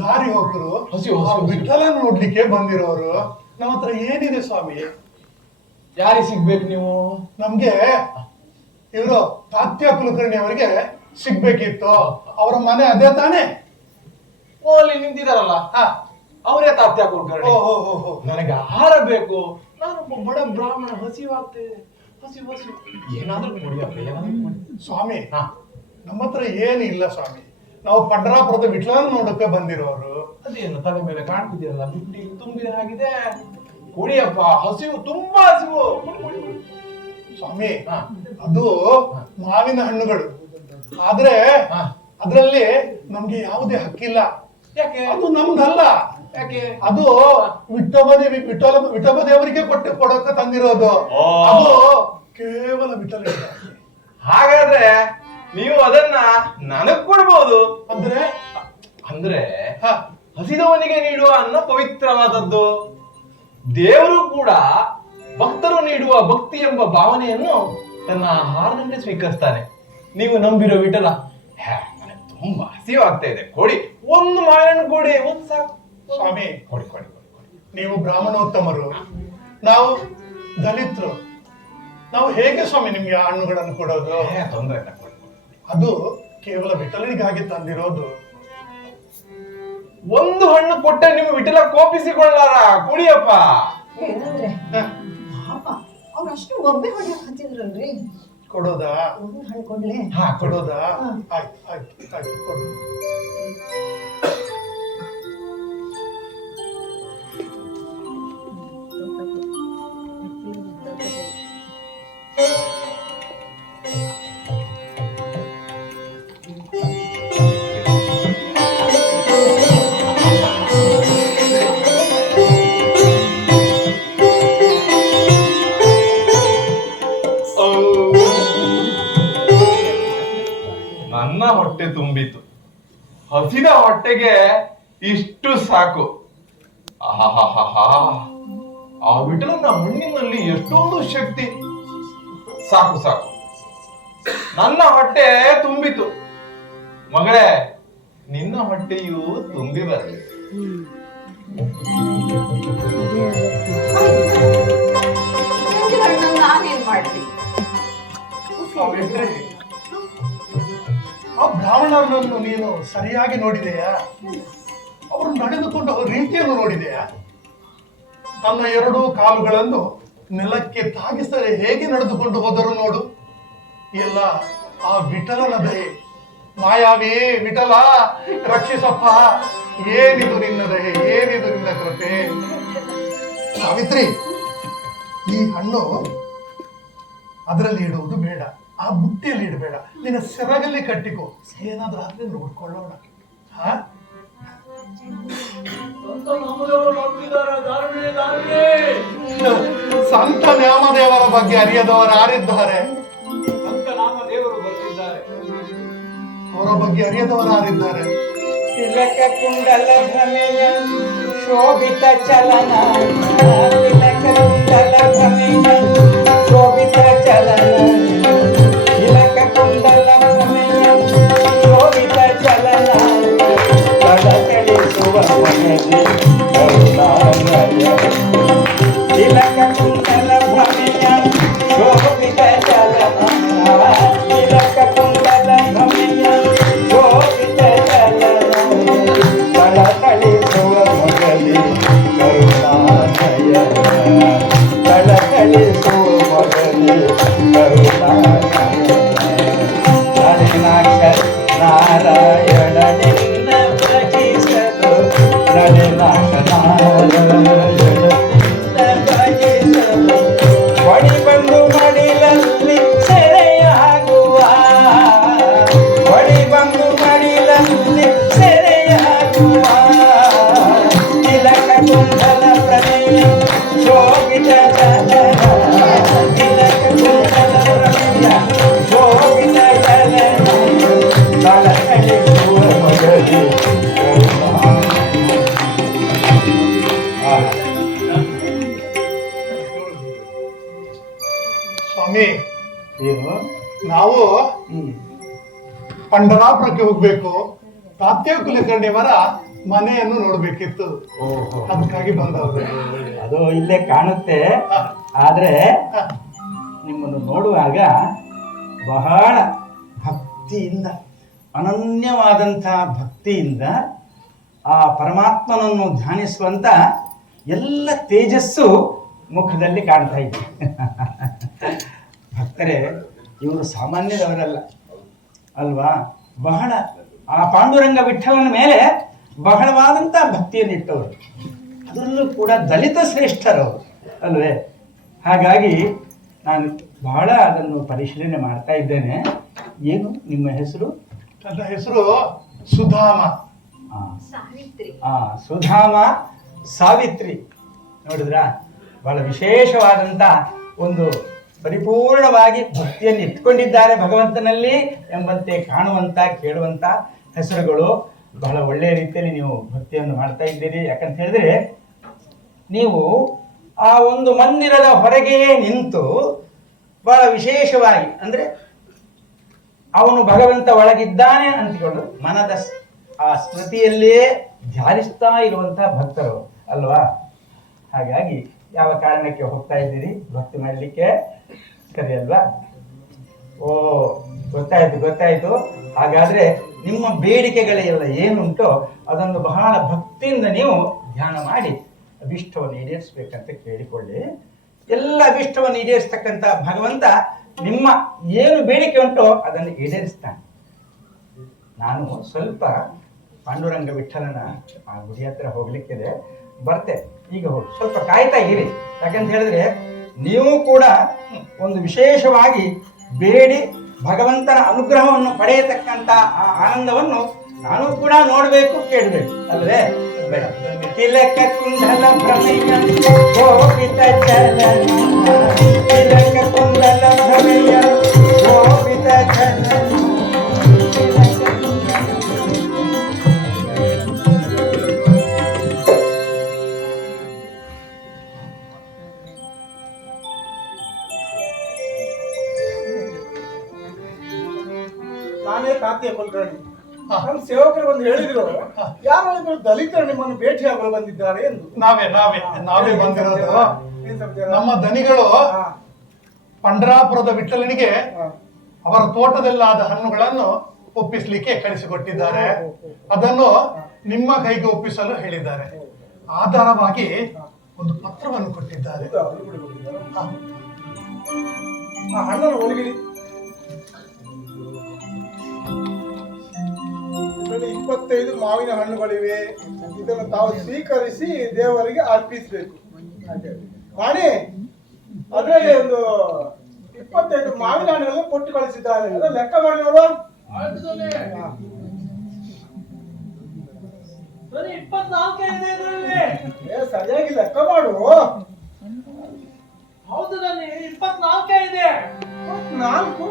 ದಾರಿ ಹೋಗರು, ವಿಠಲ ನೋಡ್ಲಿಕ್ಕೆ ಬಂದಿರೋರು. ನಮ್ಮ ಹತ್ರ ಏನಿದೆ ಸ್ವಾಮಿ? ಯಾರಿಗೆ ಸಿಗ್ಬೇಕು ನೀವು? ನಮ್ಗೆ ಇವರು ತಾತ್ಯ ಕುಲಕರ್ಣಿ ಅವರಿಗೆ ಸಿಗ್ಬೇಕಿತ್ತು. ಅವರ ಮನೆ ಅದೇ ತಾನೇ? ಓ, ಅಲ್ಲಿ ನಿಂತಿದಾರಲ್ಲ, ಅವರೇ ತಾತ್ಯ ಕುಲಕರ್ಣಿ. ನನಗೆ ಆಹಾರ ಬೇಕು, ನಾನೊಬ್ಬ ಬಡ ಬ್ರಾಹ್ಮಣ, ಹಸಿವಾಗ್ತೇನೆ, ಹಸಿವು ಹಸಿವು, ಏನಾದ್ರೂ ಕೊಡಿಯಪ್ಪ, ಏನಾದ್ರೂ ಕೊಡಿ. ಸ್ವಾಮಿ, ನಮ್ಮ ಹತ್ರ ಏನು ಇಲ್ಲ ಸ್ವಾಮಿ. ನಾವು ಪಂಡರಾಪುರದ ವಿಠಲನ ನೋಡಕ್ಕೆ ಬಂದಿರೋರು. ಅದೇನು ತಲೆ ಮೇಲೆ ಕಾಣ್ತಿದ್ದೀರಲ್ಲ, ಬುಟ್ಟಿ ತುಂಬಿದ ಹಾಗಿದೆ, ಕೊಡಿಯಪ್ಪ, ಹಸಿವು, ತುಂಬಾ ಹಸಿವು, ಕೊಡಿ ಕೊಡಿ ಕೊಡಿ. ಸ್ವಾಮಿ, ಅದು ಮಾವಿನ ಹಣ್ಣುಗಳು, ಆದ್ರೆ ಅದರಲ್ಲಿ ನಮ್ಗೆ ಯಾವುದೇ ಹಕ್ಕಿಲ್ಲ. ಯಾಕೆ? ಅದು ನಮ್ದಲ್ಲ. ಯಾಕೆ? ಅದು ವಿಠಲ ದೇವರಿಗೆ ಕೊಡಕ್ಕೆ ತಂದಿರೋದು. ಅದು ಕೇವಲ ವಿಠಲ. ಹಾಗಾದ್ರೆ ನೀವು ಅದನ್ನ ನನಗ್ ಕೊಡ್ಬೋದು. ಅಂದ್ರೆ ಅಂದ್ರೆ ಹಸಿದವನಿಗೆ ನೀಡುವ ಅನ್ನ ಪವಿತ್ರವಾದದ್ದು. ದೇವರು ಕೂಡ ಭಕ್ತರು ನೀಡುವ ಭಕ್ತಿ ಎಂಬ ಭಾವನೆಯನ್ನು ತನ್ನ ಆಹಾರದಂತೆ ಸ್ವೀಕರಿಸ್ತಾನೆ. ನೀವು ನಂಬಿರೋ ವಿಠಲ, ನನಗೆ ತುಂಬಾ ಹಸಿವಾಗ್ತಾ ಇದೆ, ಕೊಡಿ, ಒಂದು ಮಾವಿನ ಕೊಡಿ, ಒಂದು ಸಾಕು. ಸ್ವಾಮಿ, ಕೊಡಿ ಕೊಡಿ ಕೊಡಿ ಕೊಡಿ. ನೀವು ಬ್ರಾಹ್ಮಣೋತ್ತಮರು, ನಾವು ದಲಿತರು. ನಾವು ಹೇಗೆ ಸ್ವಾಮಿ ನಿಮ್ಗೆ ಆ ಹಣ್ಣುಗಳನ್ನು ಕೊಡೋದು? ತೊಂದರೆ ಇಲ್ಲ, ಕೊಡಿ. ಅದು ಕೇವಲ ವಿಠಲನಿಗಾಗಿ ತಂದಿರೋದು. ಒಂದು ಹಣ್ಣು ಕೊಟ್ಟೆ ನೀವು ವಿಠಲ ಕೋಪಿಸಿಕೊಳ್ಳಾರ, ಕುಡಿಯಪ್ಪ. ಏನಂದ್ರೆ ಪಾಪ ಅವ್ರು ಅಷ್ಟು ಒಬ್ಬೆ ಹೊಡೆ ಹಚ್ಚಿದ್ರಲ್ರಿ. ಕೊಡೋದಾ? ಒಂದು ಹಣ್ಣು ಕೊಡ್ಲಿ? ಕೊಡೋದಾ? ಆಯ್ತು ಆಯ್ತು ಆಯ್ತು, ಕೊಡು. ನನ್ನ ಹೊಟ್ಟೆ ತುಂಬಿತು, ಹಸಿದ ಹೊಟ್ಟೆಗೆ ಇಷ್ಟು ಸಾಕು. ಆಹಾಹಾಹಾ, ಆ ವಿಠಲನ ಹಣ್ಣಿನಲ್ಲಿ ಎಷ್ಟೊಂದು ಶಕ್ತಿ. ಸಾಕು ಸಾಕು, ನನ್ನ ಹೊಟ್ಟೆ ತುಂಬಿತು. ಮಗಳೇ, ನಿನ್ನ ಹೊಟ್ಟೆಯೂ ತುಂಬಿ ಬರಲಿ. ನಾನೇನ್ ಮಾಡ್ಲಿ? ಆ ಬ್ರಾಹ್ಮಣರನ್ನು ನೀನು ಸರಿಯಾಗಿ ನೋಡಿದೆಯಾ? ಅವರು ನಡೆದುಕೊಂಡು ಅವರ ರೀತಿಯನ್ನು ನೋಡಿದೆಯಾ? ತನ್ನ ಎರಡೂ ಕಾಲುಗಳನ್ನು ನೆಲಕ್ಕೆ ತಾಗಿಸದೆ ಹೇಗೆ ನಡೆದುಕೊಂಡು ಹೋದರು ನೋಡು. ಎಲ್ಲ ಆ ವಿಠಲನ ದಯೆ. ಮಾಯಾವಿ ವಿಠಲ, ರಕ್ಷಿಸಪ್ಪ. ಏನಿದು ನಿನ್ನ ದಯೆ, ಏನಿದು ನಿನ್ನ ಕೃಪೆ. ಸಾವಿತ್ರಿ, ಈ ಹಣ್ಣು ಅದರಲ್ಲಿ ಇಡುವುದು ಬೇಡ, ಆ ಬುಟ್ಟಿಯಲ್ಲಿ ಇಡಬೇಡ, ನಿನ್ನ ಸೆರಗಲ್ಲಿ ಕಟ್ಟಿಕೋ. ಏನಾದ್ರೂ ಆದ್ರೆ ನೋಡ್ಕೊಳ್ಳೋಣ. ಸಂತ ನಾಮದೇವರ ಬಗ್ಗೆ ಅರಿಯದವರು ಯಾರಿದ್ದಾರೆ? ಅವರ ಬಗ್ಗೆ ಅರಿಯದವರು ಯಾರಿದ್ದಾರೆ? ತಿಲಕ ಕುಂಡಲ ಭ್ರಮೆಯ ಶೋಭಿತ ಚಲನ, ತಿಲಕ ಕುಂಡಲ ಭ್ರಮೆಯ ಶೋಭಿತ ಚಲನ, ತಿಲಕ ಕುಂಡಲ ಭ್ರಮೆಯ ಶೋಭಿತ ಚಲನ, ಕಳಕಳಿಸುವ ಮನದಿ ಕರುಣಾಮಯ. ತಿಲಕ ಕುಂಡಲ ಭ್ರಮೆಯ ಶೋಭಿತ ಚಲನ, ತಿಲಕ ಕುಂಡಲ ಭ್ರಮೆಯ ಶೋಭಿತ ಚಲನ, ಕಳಕಳಿಸುವ ಮಗಲಿ ಕರುಣಾಮಯ. ಬರಲಿ ನಳಿನಾಕ್ಷ ನಾರಾಯಣ ನಿನ್ನ ಭಜಿಸಲು ನಳಿನಾಕ್ಷ ನಾರಾಯಣ ಭಜಿಸಲು ಒಡಿ ಬಂದು ಮಡಿಲಲ್ಲಿ ಸೆರೆಯಾಗುವ ಒಡಿ ಬಂದು ಮಡಿಲಲ್ಲಿ ಸೆರೆಯಾಗುವ ತಿಲಕ ಕುಂಡಲ ಪ್ರಣಯ ಶೋಭಿತ ಚಲನ ತಿಲಕ ಕುಂಡಲ ಪ್ರಣಯ ಶೋಭಿತ ಚಲನ ತಲಕಳಿಸುವ ಮಗದಿ ಸ್ವಾಮಿ, ಏನು ನಾವು ಪಂಡರಾಪುರಕ್ಕೆ ಹೋಗ್ಬೇಕು. ತಾತ್ಯ ಕುಲಕರ್ಣಿಯವರ ಮನೆಯನ್ನು ನೋಡ್ಬೇಕಿತ್ತು, ಅದಕ್ಕಾಗಿ ಬಂದವ್ರೆ. ಅದು ಇಲ್ಲೇ ಕಾಣುತ್ತೆ. ಆದ್ರೆ ನಿಮ್ಮನ್ನು ನೋಡುವಾಗ ಬಹಳ ಭಕ್ತಿಯಿಂದ, ಅನನ್ಯವಾದಂತಹ ಭಕ್ತಿಯಿಂದ ಆ ಪರಮಾತ್ಮನನ್ನು ಧ್ಯಾನಿಸುವಂತ ಎಲ್ಲ ತೇಜಸ್ಸು ಮುಖದಲ್ಲಿ ಕಾಣ್ತಾ ಇದೆ. ಭಕ್ತರೇ, ಇವರು ಸಾಮಾನ್ಯದವರಲ್ಲ ಅಲ್ವಾ? ಬಹಳ ಆ ಪಾಂಡುರಂಗ ವಿಠಲನ ಮೇಲೆ ಬಹಳವಾದಂಥ ಭಕ್ತಿಯನ್ನಿಟ್ಟವರು, ಅದರಲ್ಲೂ ಕೂಡ ದಲಿತ ಶ್ರೇಷ್ಠರವರು ಅಲ್ವೇ? ಹಾಗಾಗಿ ನಾನು ಬಹಳ ಅದನ್ನು ಪರಿಶೀಲನೆ ಮಾಡ್ತಾ ಇದ್ದೇನೆ. ಏನು ನಿಮ್ಮ ಹೆಸರು? ನನ್ನ ಹೆಸರು ಸುಧಾಮ. ಸುಧಾಮ ಸಾವಿತ್ರಿ. ನೋಡಿದ್ರ, ಬಹಳ ವಿಶೇಷವಾದಂಥ ಒಂದು ಪರಿಪೂರ್ಣವಾಗಿ ಭಕ್ತಿಯನ್ನು ಇಟ್ಕೊಂಡಿದ್ದಾರೆ ಭಗವಂತನಲ್ಲಿ ಎಂಬಂತೆ ಕಾಣುವಂತ ಕೇಳುವಂತ ಹೆಸರುಗಳು. ಬಹಳ ಒಳ್ಳೆಯ ರೀತಿಯಲ್ಲಿ ನೀವು ಭಕ್ತಿಯನ್ನು ಮಾಡ್ತಾ ಇದ್ದೀರಿ. ಯಾಕಂತ ಹೇಳಿದ್ರೆ, ನೀವು ಆ ಒಂದು ಮಂದಿರದ ಹೊರಗೆಯೇ ನಿಂತು ಬಹಳ ವಿಶೇಷವಾಗಿ, ಅಂದ್ರೆ ಅವನು ಭಗವಂತ ಒಳಗಿದ್ದಾನೆ ಅಂತಿಕೊಂಡು ಮನದ ಆ ಸ್ಮೃತಿಯಲ್ಲೇ ಧ್ಯಾನಿಸ್ತಾ ಇರುವಂತಹ ಭಕ್ತರು ಅಲ್ವಾ? ಹಾಗಾಗಿ ಯಾವ ಕಾರಣಕ್ಕೆ ಹೋಗ್ತಾ ಇದ್ದೀರಿ? ಭಕ್ತಿ ಮಾಡಲಿಕ್ಕೆ, ಸರಿ ಅಲ್ವಾ? ಓ, ಗೊತ್ತಾಯ್ತು. ಹಾಗಾದ್ರೆ ನಿಮ್ಮ ಬೇಡಿಕೆಗಳೆಲ್ಲ ಏನುಂಟೋ ಅದನ್ನು ಬಹಳ ಭಕ್ತಿಯಿಂದ ನೀವು ಧ್ಯಾನ ಮಾಡಿ ಅಭಿಷ್ಟವನ್ನು ಈಡೇರಿಸ್ಬೇಕಂತ ಕೇಳಿಕೊಳ್ಳಿ. ಎಲ್ಲ ಅಭಿಷ್ಟವನ್ನು ಈಡೇರಿಸ್ತಕ್ಕಂಥ ಭಗವಂತ ನಿಮ್ಮ ಏನು ಬೇಡಿಕೆ ಉಂಟೋ ಅದನ್ನು ಈಡೇರಿಸ್ತಾನೆ. ನಾನು ಸ್ವಲ್ಪ ಪಾಂಡುರಂಗ ವಿಠಲನ ಆ ಗುಡಿ ಹತ್ರ ಹೋಗ್ಲಿಕ್ಕಿದೆ, ಬರ್ತೆ. ಈಗ ಹೋಗಿ ಸ್ವಲ್ಪ ಕಾಯ್ತಾ ಇರಿ. ಯಾಕಂತ ಹೇಳಿದ್ರೆ, ನೀವು ಕೂಡ ಒಂದು ವಿಶೇಷವಾಗಿ ಬೇಡಿ ಭಗವಂತನ ಅನುಗ್ರಹವನ್ನು ಪಡೆಯತಕ್ಕಂತ ಆ ಆನಂದವನ್ನು ನಾನು ಕೂಡ ನೋಡಬೇಕು, ಕೇಳಬೇಕು ಅಲ್ವೇ? ಬೇಡ. ತಿಲಕ ಕುಂಡಲ ಭ್ರಮೆಯ ಶೋಭಿತ ಚಲನ, ತಿಲಕ ಕುಂಡಲ ಭ್ರಮೆಯ ಶೋಭಿತ ಚಲನ. ನಾನೇ ತಾತ್ಯ ಕುಲಕರ್ಣಿ. ನಮ್ಮ ಸೇವಕರು ಬಂದು ಹೇಳಿದ್ರು, ಯಾರೋ ಇಬ್ಬರು ದಲಿತರು ನಿಮ್ಮನ್ನು ಭೇಟಿಯಾಗಲು ಬಂದಿದ್ದಾರೆ ಎಂದು. ನಾವೇ ಬಂದಿರೋದು. ನಮ್ಮ ದನಿಗಳು ಪಂಡರಾಪುರದ ವಿಠಲನಿಗೆ ಅವರ ತೋಟದಲ್ಲಾದ ಹಣ್ಣುಗಳನ್ನು ಒಪ್ಪಿಸ್ಲಿಕ್ಕೆ ಕಳಿಸಿಕೊಟ್ಟಿದ್ದಾರೆ. ಅದನ್ನು ನಿಮ್ಮ ಕೈಗೆ ಒಪ್ಪಿಸಲು ಹೇಳಿದ್ದಾರೆ. ಆಧಾರವಾಗಿ ಒಂದು ಪತ್ರವನ್ನು ಕೊಟ್ಟಿದ್ದಾರೆ. ಆ ಹಣ್ಣನ್ನು ಒಣಗಿರಿ. ಇದರಲ್ಲಿ 25 ಮಾವಿನ ಹಣ್ಣುಗಳಿವೆ. ಇದನ್ನು ತಾವು ಸ್ವೀಕರಿಸಿ ದೇವರಿಗೆ ಅರ್ಪಿಸಬೇಕು. ವಾಣಿ, ಅದರಲ್ಲಿ ಒಂದು 25 ಮಾವಿನ ಹಣ್ಣುಗಳನ್ನು ಕೊಟ್ಟು ಕಳಿಸಿದ್ದಾರೆ. ಅದನ್ನು ಲೆಕ್ಕ ಮಾಡಿ ನೋಡುವ. 24 ಇದೆ ಇದರಲ್ಲಿ. ಸರಿಯಾಗಿ ಲೆಕ್ಕ ಮಾಡು. ಹೌದು, ನನಗೆ 24 ಇದೆ. 4?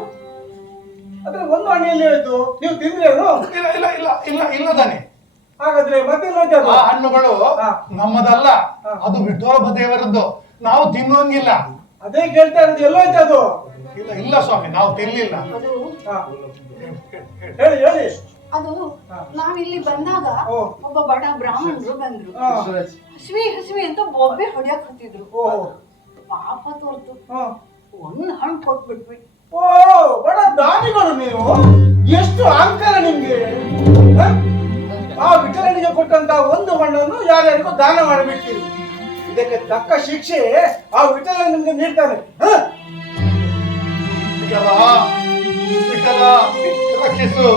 ಅದ್ರ ಒಂದು ಹಣ್ಣಿಯಲ್ಲಿ ಹೇಳಿದ್ದು ನೀವು ತಿಂದ್ರೇನು? ಇಲ್ಲ ತಾನೆ. ಹಾಗಾದ್ರೆ ಮತ್ತೆ ಆ ಹಣ್ಣುಗಳು ನಮ್ಮದಲ್ಲ, ಅದು ವಿಠೋಬ ದೇವರದ್ದು. ನಾವು ತಿನ್ನುವಂಗಿಲ್ಲ. ಅದೇ ಕೇಳ್ತಾ ಇರೋದು. ಎಲ್ಲೋಯ್ತು ಅದು? ಇಲ್ಲ ಸ್ವಾಮಿ, ನಾವು ತಿನ್ಲಿಲ್ಲ. ಹೇಳಿ. ಅದು ನಾವಿಲ್ಲಿ ಬಂದಾಗ ಒಬ್ಬ ಬಡ ಬ್ರಾಹ್ಮಣರು ಬಂದ್ರು. ಹಸಿವೆ ಅಂತ ಬೊಬ್ಬೆ ಹೊಡ್ಯಾಕ್ ಹತ್ತಿದ್ರು. ಪಾಪ ತೋರ್ತು, ಒಂದ್ ಹಣ್ಣು ಕೊಟ್ಬಿಟ್ವಿ. ಓ, ಬಡ ದಾನಿಗಳು ನೀವು. ಎಷ್ಟು ಅಹಂಕಾರ ನಿಮ್ಗೆ. ಆ ವಿಠಲನಿಗೆ ಕೊಟ್ಟಂತ ಒಂದು ಹಣ್ಣನ್ನು ಯಾರ್ಯಾರಿಗೂ ದಾನ ಮಾಡಬಿಡ್ತೀರಿ. ಇದಕ್ಕೆ ತಕ್ಕ ಶಿಕ್ಷೆ ಆ ವಿಠಲ ನಿಮ್ಗೆ ನೀಡ್ತಾನೆ. ರಕ್ಷಿಸು.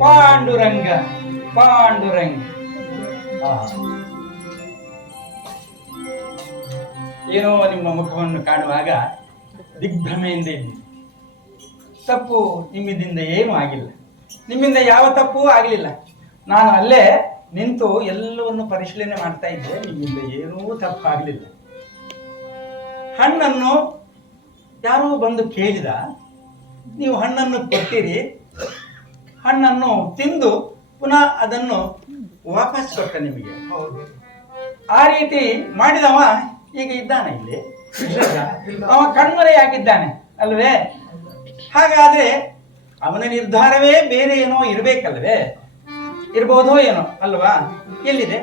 ಪಾಂಡುರಂಗ ಪಾಂಡುರಂಗ. ಏನೋ ನಿಮ್ಮ ಮುಖವನ್ನು ಕಾಣುವಾಗ ದಿಗ್ಭ್ರಮೆಯಿಂದ ಇದ್ದೀನಿ. ತಪ್ಪು ನಿಮ್ಮಿಂದ ಏನೂ ಆಗಿಲ್ಲ, ನಿಮ್ಮಿಂದ ಯಾವ ತಪ್ಪೂ ಆಗಲಿಲ್ಲ. ನಾನು ಅಲ್ಲೇ ನಿಂತು ಎಲ್ಲವನ್ನು ಪರಿಶೀಲನೆ ಮಾಡ್ತಾ ಇದ್ದೆ, ನಿಮ್ಮಿಂದ ಏನೂ ತಪ್ಪು ಆಗಲಿಲ್ಲ. ಹಣ್ಣನ್ನು ಯಾರೋ ಬಂದು ಕೇಳಿದ, ನೀವು ಹಣ್ಣನ್ನು ಕೊಟ್ಟಿರಿ, ಹಣ್ಣನ್ನು ತಿಂದು ಪುನಃ ಅದನ್ನು ವಾಪಸ್ ಕೊಟ್ಟ ನಿಮಗೆ. ಆ ರೀತಿ ಮಾಡಿದವ ಈಗ ಇದ್ದಾನೆ ಇಲ್ಲಿ, ಅವ ಕಣ್ಮರೆಯಾಗಿದ್ದಾನೆ ಅಲ್ವೇ? ಹಾಗಾದ್ರೆ ಅವನ ನಿರ್ಧಾರವೇ ಬೇರೆ ಏನೋ ಇರ್ಬೇಕಲ್ವೇ? ಇರ್ಬೋದೋ ಏನೋ ಅಲ್ವಾ? ಎಲ್ಲಿದೆ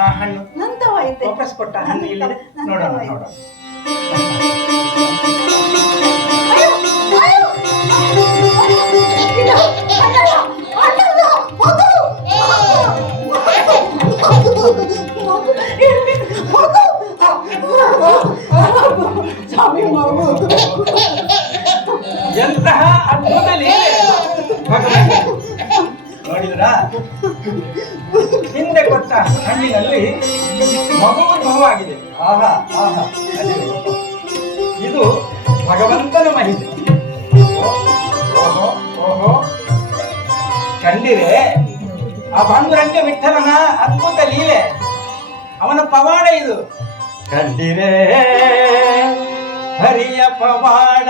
ಆ ಹಣ್ಣು? ವಾಪಸ್ ಕೊಟ್ಟ ಹಣ್ಣು ಎಲ್ಲಿದೆ? ನೋಡೋಣ ನೋಡೋಣ. ಎಂತಹ ಅದ್ಭುತ ಲೀಲೆ ನೋಡಿದ್ರ? ಹಿಂದೆ ಕೊಟ್ಟ ಹಣ್ಣಿನಲ್ಲಿ ಮಗುವಾಗಿದೆ. ಆಹಾ ಆಹಾ, ಇದು ಭಗವಂತನ ಮಹಿಮೆ. ಓಹೋ ಓಹೋ, ಕಂಡಿರೆ ಆ ಪಾಂಡುರಂಗ ವಿಠಲನ ಅದ್ಭುತ ಲೀಲೆ, ಅವನ ಪವಾಡ ಇದು. ಕಂಡಿರೆ ಹರಿಯ ಪವಾಡ,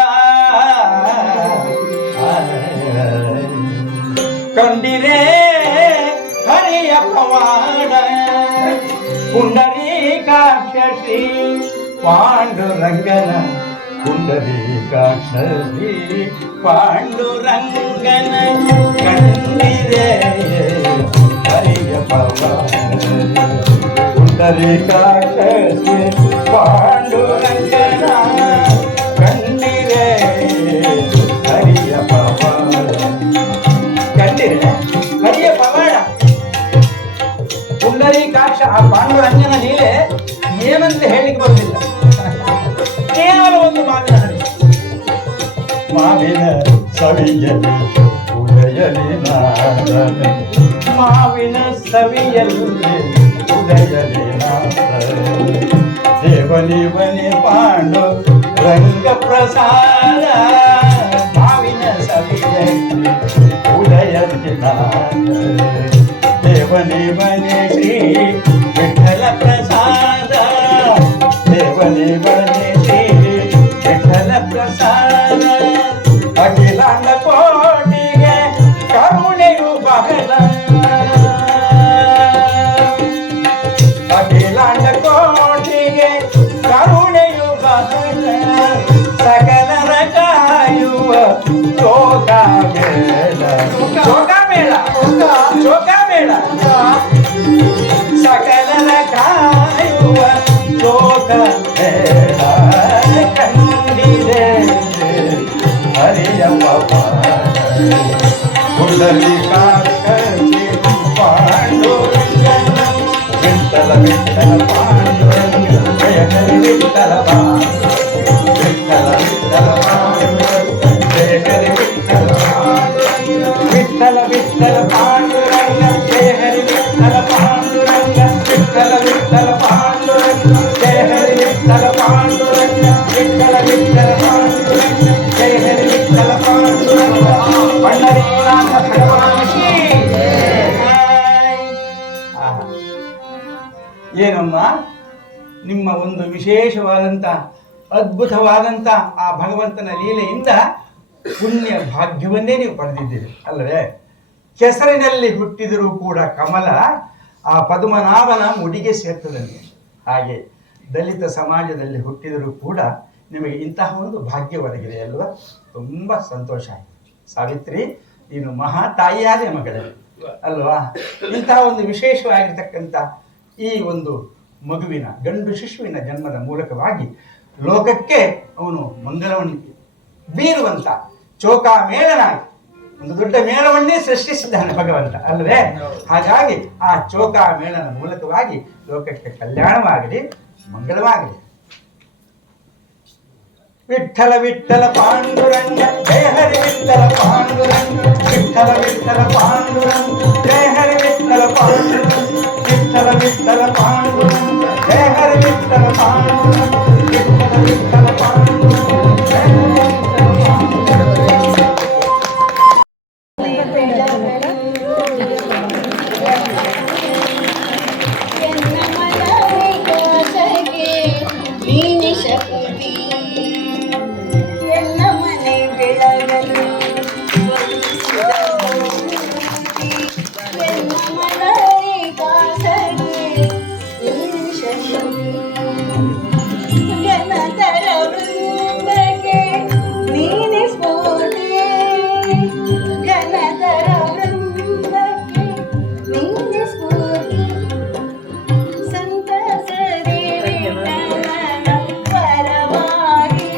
ಕಂಡಿರೆ ಹರಿಯ ಪವಾಡ, ಪುಂಡರೀಕಾಕ್ಷ ಶ್ರೀ ಪಾಂಡುರಂಗನ, ಪುಂಡರೀಕಾಕ್ಷ ಶ್ರೀ ಪಾಂಡುರಂಗನ, ಕಂಡಿರೆ ಹರಿಯ ಪವಾಡ, ಪುಂಡರೀಕಾಕ್ಷ ಶ್ರೀ ಪಾಂಡುರಂಗನ, ಕಂಡಿರೆ ಹರಿಯ ಪವಾಡ. ಕಂಡಿರೆ ಹರಿಯ ಪವಾಡ, ಪುಂಡರೀಕಾಕ್ಷ ಆ ಪಾಂಡುರಂಗನ ಲೀಲೆ ಏನಂತ ಹೇಳಿಕ್ಕೆ ಬರುವುದಿಲ್ಲ. ಕೇವಲ ಒಂದು ಮಾವಿನ ಹಣ್ಣು, ಮಾವಿನ ಸವಿಯಲ್ಲಿ ಉದಯಲಿ ನಾದನೆ, ಮಾವಿನ ಸವಿಯಲ್ಲಿ ಉದಯಲಿ ನಾದನೆ, ದೇವನಿವನಿ ಪಾಂಡು ರಂಗ ಪ್ರಸಾದ, ಮಾವಿನ ಸವಿಯಲ್ಲಿ ಉದಯಲಿ ನಾದನೆ, ದೇವನಿವನಿ ಶ್ರೀ ವಿಠಲ ಪ್ರಸಾದ, ದೇವನಿವನಿ ಶ್ರೀ ವಿಠಲ ಪ್ರಸಾದ, ಅಖಿಲಾಂಡ ಕೋಟಿಗೆ ಕರುಣೆಯು ಬಹಳ, ಅಖಿಲಾಂಡ ಕೋಟಿಗೆ ಕರುಣೆಯು ಬಹಳ, ಸಕಲರ ಕಾಯುವ ಚೋಕ ಮೇಳ, ಚೋಕ ಮೇಳ, ಚೋಕ ಮೇಳ, ಸಕಲರ ಕಾಯುವ ಚೋಕ ಮೇಳ, ಕಂಡಿದೆ ಹರಿಯ ಪವಾಡ, ಪುಂಡರೀಕಾಕ್ಷ ಪಾಂಡುರಂಗನ, ವಿಠಲ ವಿಠಲ ಪಾಂಡುರಂಗ, ಜಯ ಹರಿ ವಿಠಲ ವಿಠಲ ವಿಠಲ ಪಾಂಡುರಂಗ, ಜಯ ಹರಿ ವಿಠಲ ವಿಠಲ ವಿಠಲ ಪಾಂಡುರಂಗ, ಜಯ ಹರಿ ವಿಠಲ ಪಾಂಡುರಂಗ, ವಿಠಲ ವಿಠಲ ಪಾಂಡುರಂಗ, ಜಯ ಹರಿ ವಿಠಲ ಪಾಂಡುರಂಗ, ವಿಠಲ ವಿಠಲ ಪಾಂಡುರಂಗ, ಜಯ ಹರಿ ವಿಠಲ ಪಾಂಡುರಂಗ, ಪಂಡರೀನಾಥ ಭಗವಾನ್ ಶ್ರೀ. ಏನಮ್ಮ ನಿಮ್ಮ ಒಂದು ವಿಶೇಷವಾದಂಥ ಅದ್ಭುತವಾದಂಥ ಆ ಭಗವಂತನ ಲೀಲೆಯಿಂದ ಪುಣ್ಯ ಭಾಗ್ಯವನ್ನೇ ನೀವು ಪಡೆದಿದ್ದೀರಿ ಅಲ್ಲವೇ? ಕೆಸರಿನಲ್ಲಿ ಹುಟ್ಟಿದರೂ ಕೂಡ ಕಮಲ ಆ ಪದ್ಮನಾಭನ ಮುಡಿಗೆ ಸೇರ್ತದಂತೆ, ಹಾಗೆ ದಲಿತ ಸಮಾಜದಲ್ಲಿ ಹುಟ್ಟಿದರೂ ಕೂಡ ನಿಮಗೆ ಇಂತಹ ಒಂದು ಭಾಗ್ಯ ಒದಗಿದೆ ಅಲ್ವಾ? ತುಂಬ ಸಂತೋಷ ಆಯಿತು ಸಾವಿತ್ರಿ, ನೀನು ಮಹಾ ತಾಯಿಯಾದ ಮಗಳೇ ಅಲ್ವಾ? ಇಂತಹ ಒಂದು ವಿಶೇಷವಾಗಿರ್ತಕ್ಕಂಥ ಈ ಒಂದು ಮಗುವಿನ ಗಂಡು ಶಿಶುವಿನ ಜನ್ಮದ ಮೂಲಕವಾಗಿ ಲೋಕಕ್ಕೆ ಅವನು ಮಂಗಲವನ್ನು ಬೀರುವಂತ ಚೌಕಾ ಮೇಳನಾಗಿ ಒಂದು ದೊಡ್ಡ ಮೇಳವನ್ನೇ ಸೃಷ್ಟಿಸಿದ್ದಾನೆ ಭಗವಂತ ಅಲ್ವೇ? ಹಾಗಾಗಿ ಆ ಚೌಕಾ ಮೇಳನ ಮೂಲಕವಾಗಿ ಲೋಕಕ್ಕೆ ಕಲ್ಯಾಣವಾಗಲಿ, ಮಂಗಳವಾಗಲಿ. ವಿಠಲ ವಿಠಲ ಪಾಂಡುರಂಗ ಜಯ ಹರಿ ವಿಠಲ ಪಾಂಡುರಂಗ ವಿಠಲ ವಿಠಲ ಪಾಂಡುರಂಗ ಜಯ ಹರಿ ವಿಠಲ ಪಾಂಡುರಂಗ ವಿಠಲ ವಿಠಲ ಪಾಂಡುರಂಗ ಜಯ ಹರಿ ವಿಠಲ ಪಾಂಡುರಂಗ ವಿಠಲ ವಿಠಲ ಪಾಂಡುರಂಗ ಜಯ ಹರಿ ವಿಠಲ ಪಾಂಡುರಂಗ. ಎನ್ನ ಮನೆ ಬೆಳಗಲು ಎನ್ನ ಮನೆ ಕಾಸಗೆ ಜನತರ ವೃಂದಕ್ಕೆ ನೀನೆ ಸ್ಫೂರ್ತಿ ಜನತರ ವೃಂದಕ್ಕೆ ನೀನೆ ಸ್ಫೂರ್ತಿ ಸಂತಸರಿ ವಿಠಲನ ಪರವಾಗಿ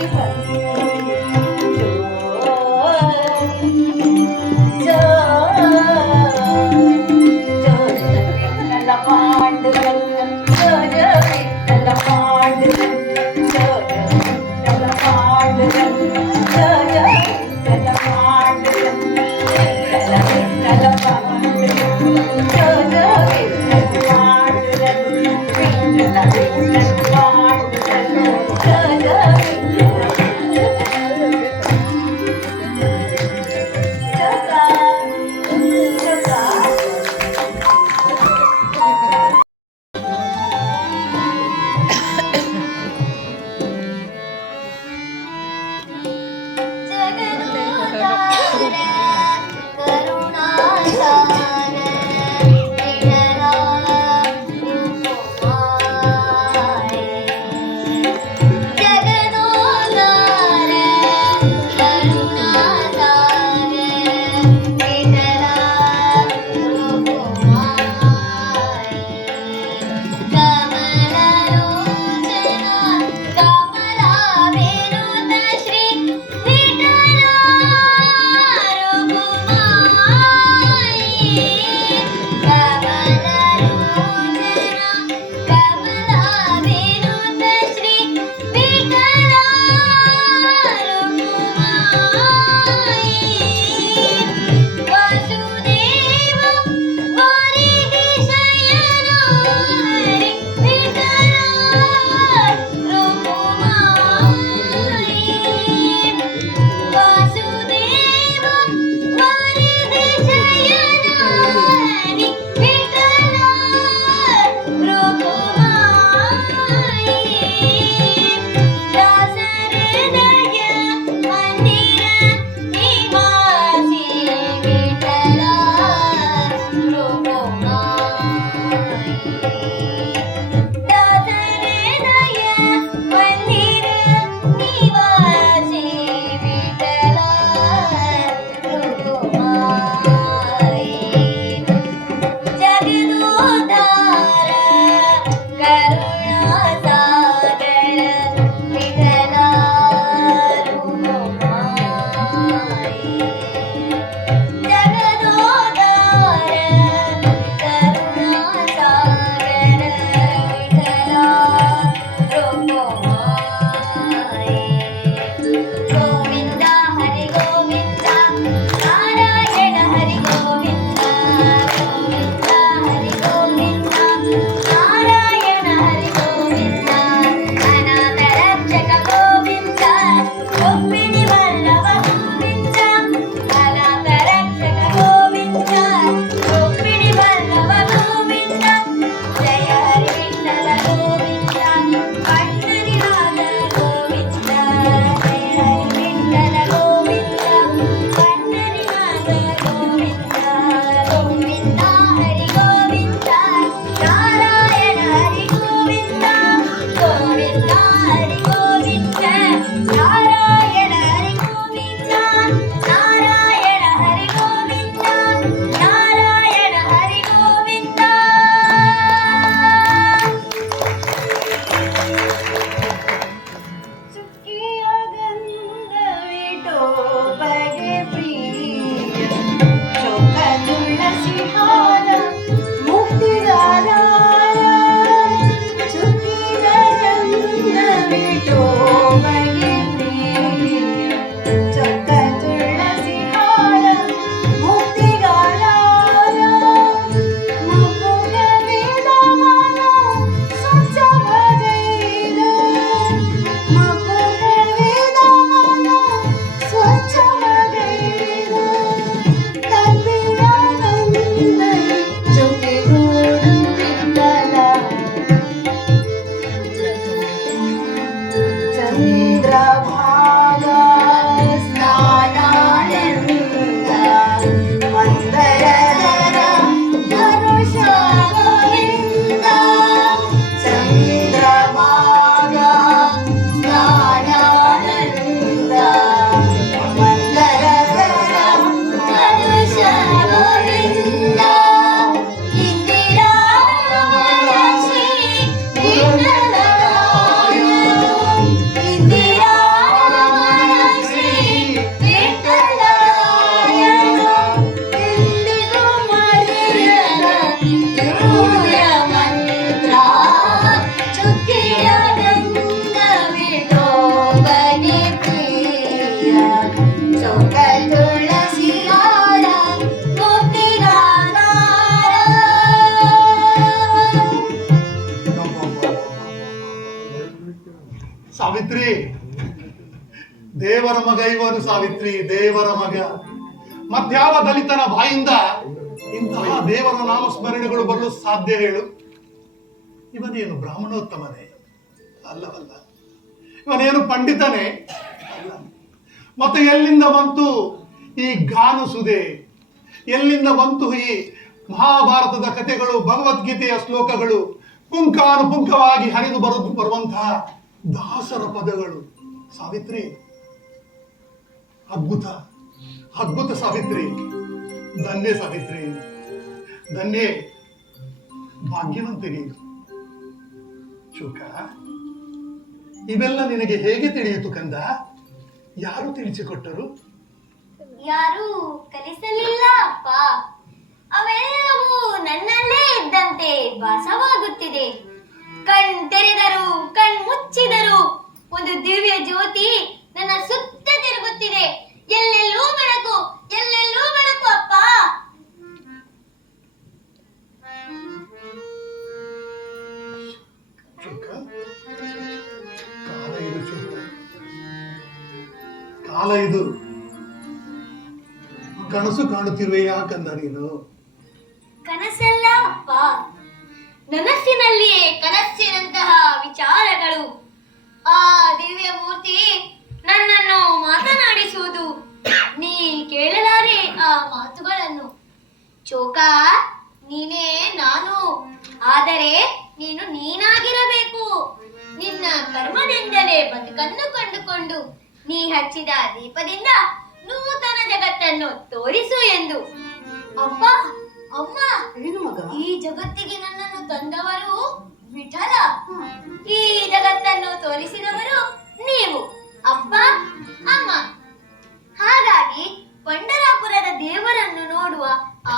ಸಾವಿತ್ರಿ, ದೇವರ ಮಗ ಇವನು. ಸಾವಿತ್ರಿ, ದೇವರ ಮಗ. ಮತ್ಯಾವ ದಲಿತನ ಬಾಯಿಂದ ಇಂತಹ ದೇವರ ನಾಮಸ್ಮರಣೆಗಳು ಬರಲು ಸಾಧ್ಯ ಹೇಳು? ಇವನೇನು ಬ್ರಾಹ್ಮಣೋತ್ತಮನೇ? ಅಲ್ಲವಲ್ಲ. ಇವನೇನು ಪಂಡಿತನೇ? ಅಲ್ಲ. ಮತ್ತೆ ಎಲ್ಲಿಂದ ಬಂತು ಈ ಗಾನಸುದೆ? ಎಲ್ಲಿಂದ ಬಂತು ಈ ಮಹಾಭಾರತದ ಕಥೆಗಳು, ಭಗವದ್ಗೀತೆಯ ಶ್ಲೋಕಗಳು, ಪುಂಖಾನುಪುಂಖವಾಗಿ ಹರಿದು ಬರುವಂತಹ ದಾಸರ ಪದಗಳು? ಸಾವಿತ್ರಿ, ಅದ್ಭುತ, ಅದ್ಭುತ ಸಾವಿತ್ರಿ. ಧನ್ಯ ಸಾವಿತ್ರಿ, ಧನ್ಯ, ಭಾಗ್ಯವಂತೆ ನೀನು. ಶೋಕ, ಇವೆಲ್ಲ ನಿನಗೆ ಹೇಗೆ ತಿಳಿಯಿತು ಕಂದ? ಯಾರು ತಿಳಿಸಿಕೊಟ್ಟರು? ಯಾರು ಕಲಿಸಲಿಲ್ಲ ಅಪ್ಪ. ಅವೆಲ್ಲವೂ ನನ್ನಲ್ಲೇ ಇದ್ದಂತೆ ಭಾಸವಾಗುತ್ತಿದೆ. ಕಣ್ ತೆರೆದರು ಕಣ್ ಮುಚ್ಚಿದರು ಒಂದು ದಿವ್ಯ ಜ್ಯೋತಿ ನನ್ನ ಸುತ್ತ ತಿರುಗುತ್ತಿದೆ. ಎಲ್ಲೆಲ್ಲೂ ಬೆಳಕು, ಎಲ್ಲೆಲ್ಲೂ ಬೆಳಕು ಅಪ್ಪ. ಶೋಕ, ಕಾಲ ಇದು ಶೋಕ, ಕಾಲ ಇದು. ಕನಸು ಕಾಣುತ್ತಿರುವೆ ಯಾಕಂದ ನೀನು? ಕನಸಲ್ಲ ಅಪ್ಪ, ನನಸಿನಲ್ಲಿಯೇ ಕನಸಿನಂತಹ ವಿಚಾರಗಳು. ಆ ದಿವ್ಯ ಮೂರ್ತಿ ನನ್ನನ್ನು ಮಾತನಾಡಿಸುವುದು. ನೀ ಕೇಳಲಾರೆ ಆ ಮಾತುಗಳನ್ನು. ಚೋಕ, ನೀನೇ ನಾನು, ಆದರೆ ನೀನು ನೀನಾಗಿರಬೇಕು. ನಿನ್ನ ಕರ್ಮದಿಂದಲೇ ಬದುಕನ್ನು ಕಂಡುಕೊಂಡು ನೀ ಹಚ್ಚಿದ ದೀಪದಿಂದ ನೂತನ ಜಗತ್ತನ್ನು ತೋರಿಸು ಎಂದು. ಅಪ್ಪ, ಅಮ್ಮ, ಏನು ಮಗ? ಈ ಜಗತ್ತಿಗೆ ನನ್ನನ್ನು ತಂದವರು ವಿಠಲ, ಈ ಜಗತ್ತನ್ನು ತೋರಿಸಿದವರು ನೀವು ಅಪ್ಪ, ಅಮ್ಮ. ಹಾಗಾಗಿ ಪಂಡರಾಪುರದ ದೇವರನ್ನು ನೋಡುವ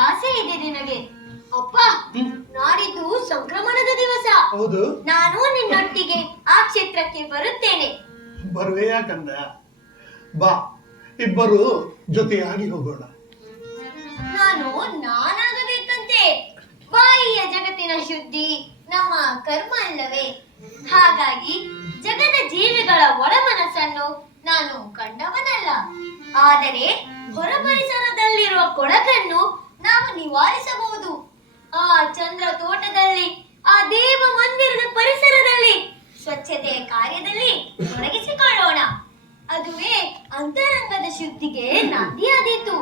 ಆಸೆ ಇದೆ ನಿನಗೆ. ಅಪ್ಪ, ನಾಡಿದ್ದು ಸಂಕ್ರಮಣದ ದಿವಸ. ಹೌದು. ನಾನು ನಿನ್ನೊಟ್ಟಿಗೆ ಆ ಕ್ಷೇತ್ರಕ್ಕೆ ಬರುತ್ತೇನೆ. ಬರುವೆ ಯಾಕಂದ? ಬಾ, ಇಬ್ಬರು ಜೊತೆಯಾಗಿ ಹೋಗೋಣ. ನಾನು ನಾನಾಗಬೇಕಂತೆ. ಬಾಯಿಯ ಜಗತ್ತಿನ ಶುದ್ಧಿ ನಮ್ಮ ಕರ್ಮ ಅಲ್ಲವೇ? ಹಾಗಾಗಿ ಜಗದ ಜೀವಿಗಳ ಒಳ ಮನಸ್ಸನ್ನು ನಾನು ಕಂಡವನಲ್ಲ. ಆದರೆ ಹೊರ ಪರಿಸರದಲ್ಲಿರುವ ಕೊಳಕನ್ನು ನಾವು ನಿವಾರಿಸಬಹುದು. ಆ ಚಂದ್ರ ತೋಟದಲ್ಲಿ, ಆ ದೇವ ಮಂದಿರದ ಪರಿಸರದಲ್ಲಿ, ಸ್ವಚ್ಛತೆಯ ಕಾರ್ಯದಲ್ಲಿ ತೊಡಗಿಸಿಕೊಳ್ಳೋಣ. ಅದುವೇ ಅಂತರಂಗದ ಶುದ್ಧಿಗೆ ನಾಂದಿಯಾದೀತು.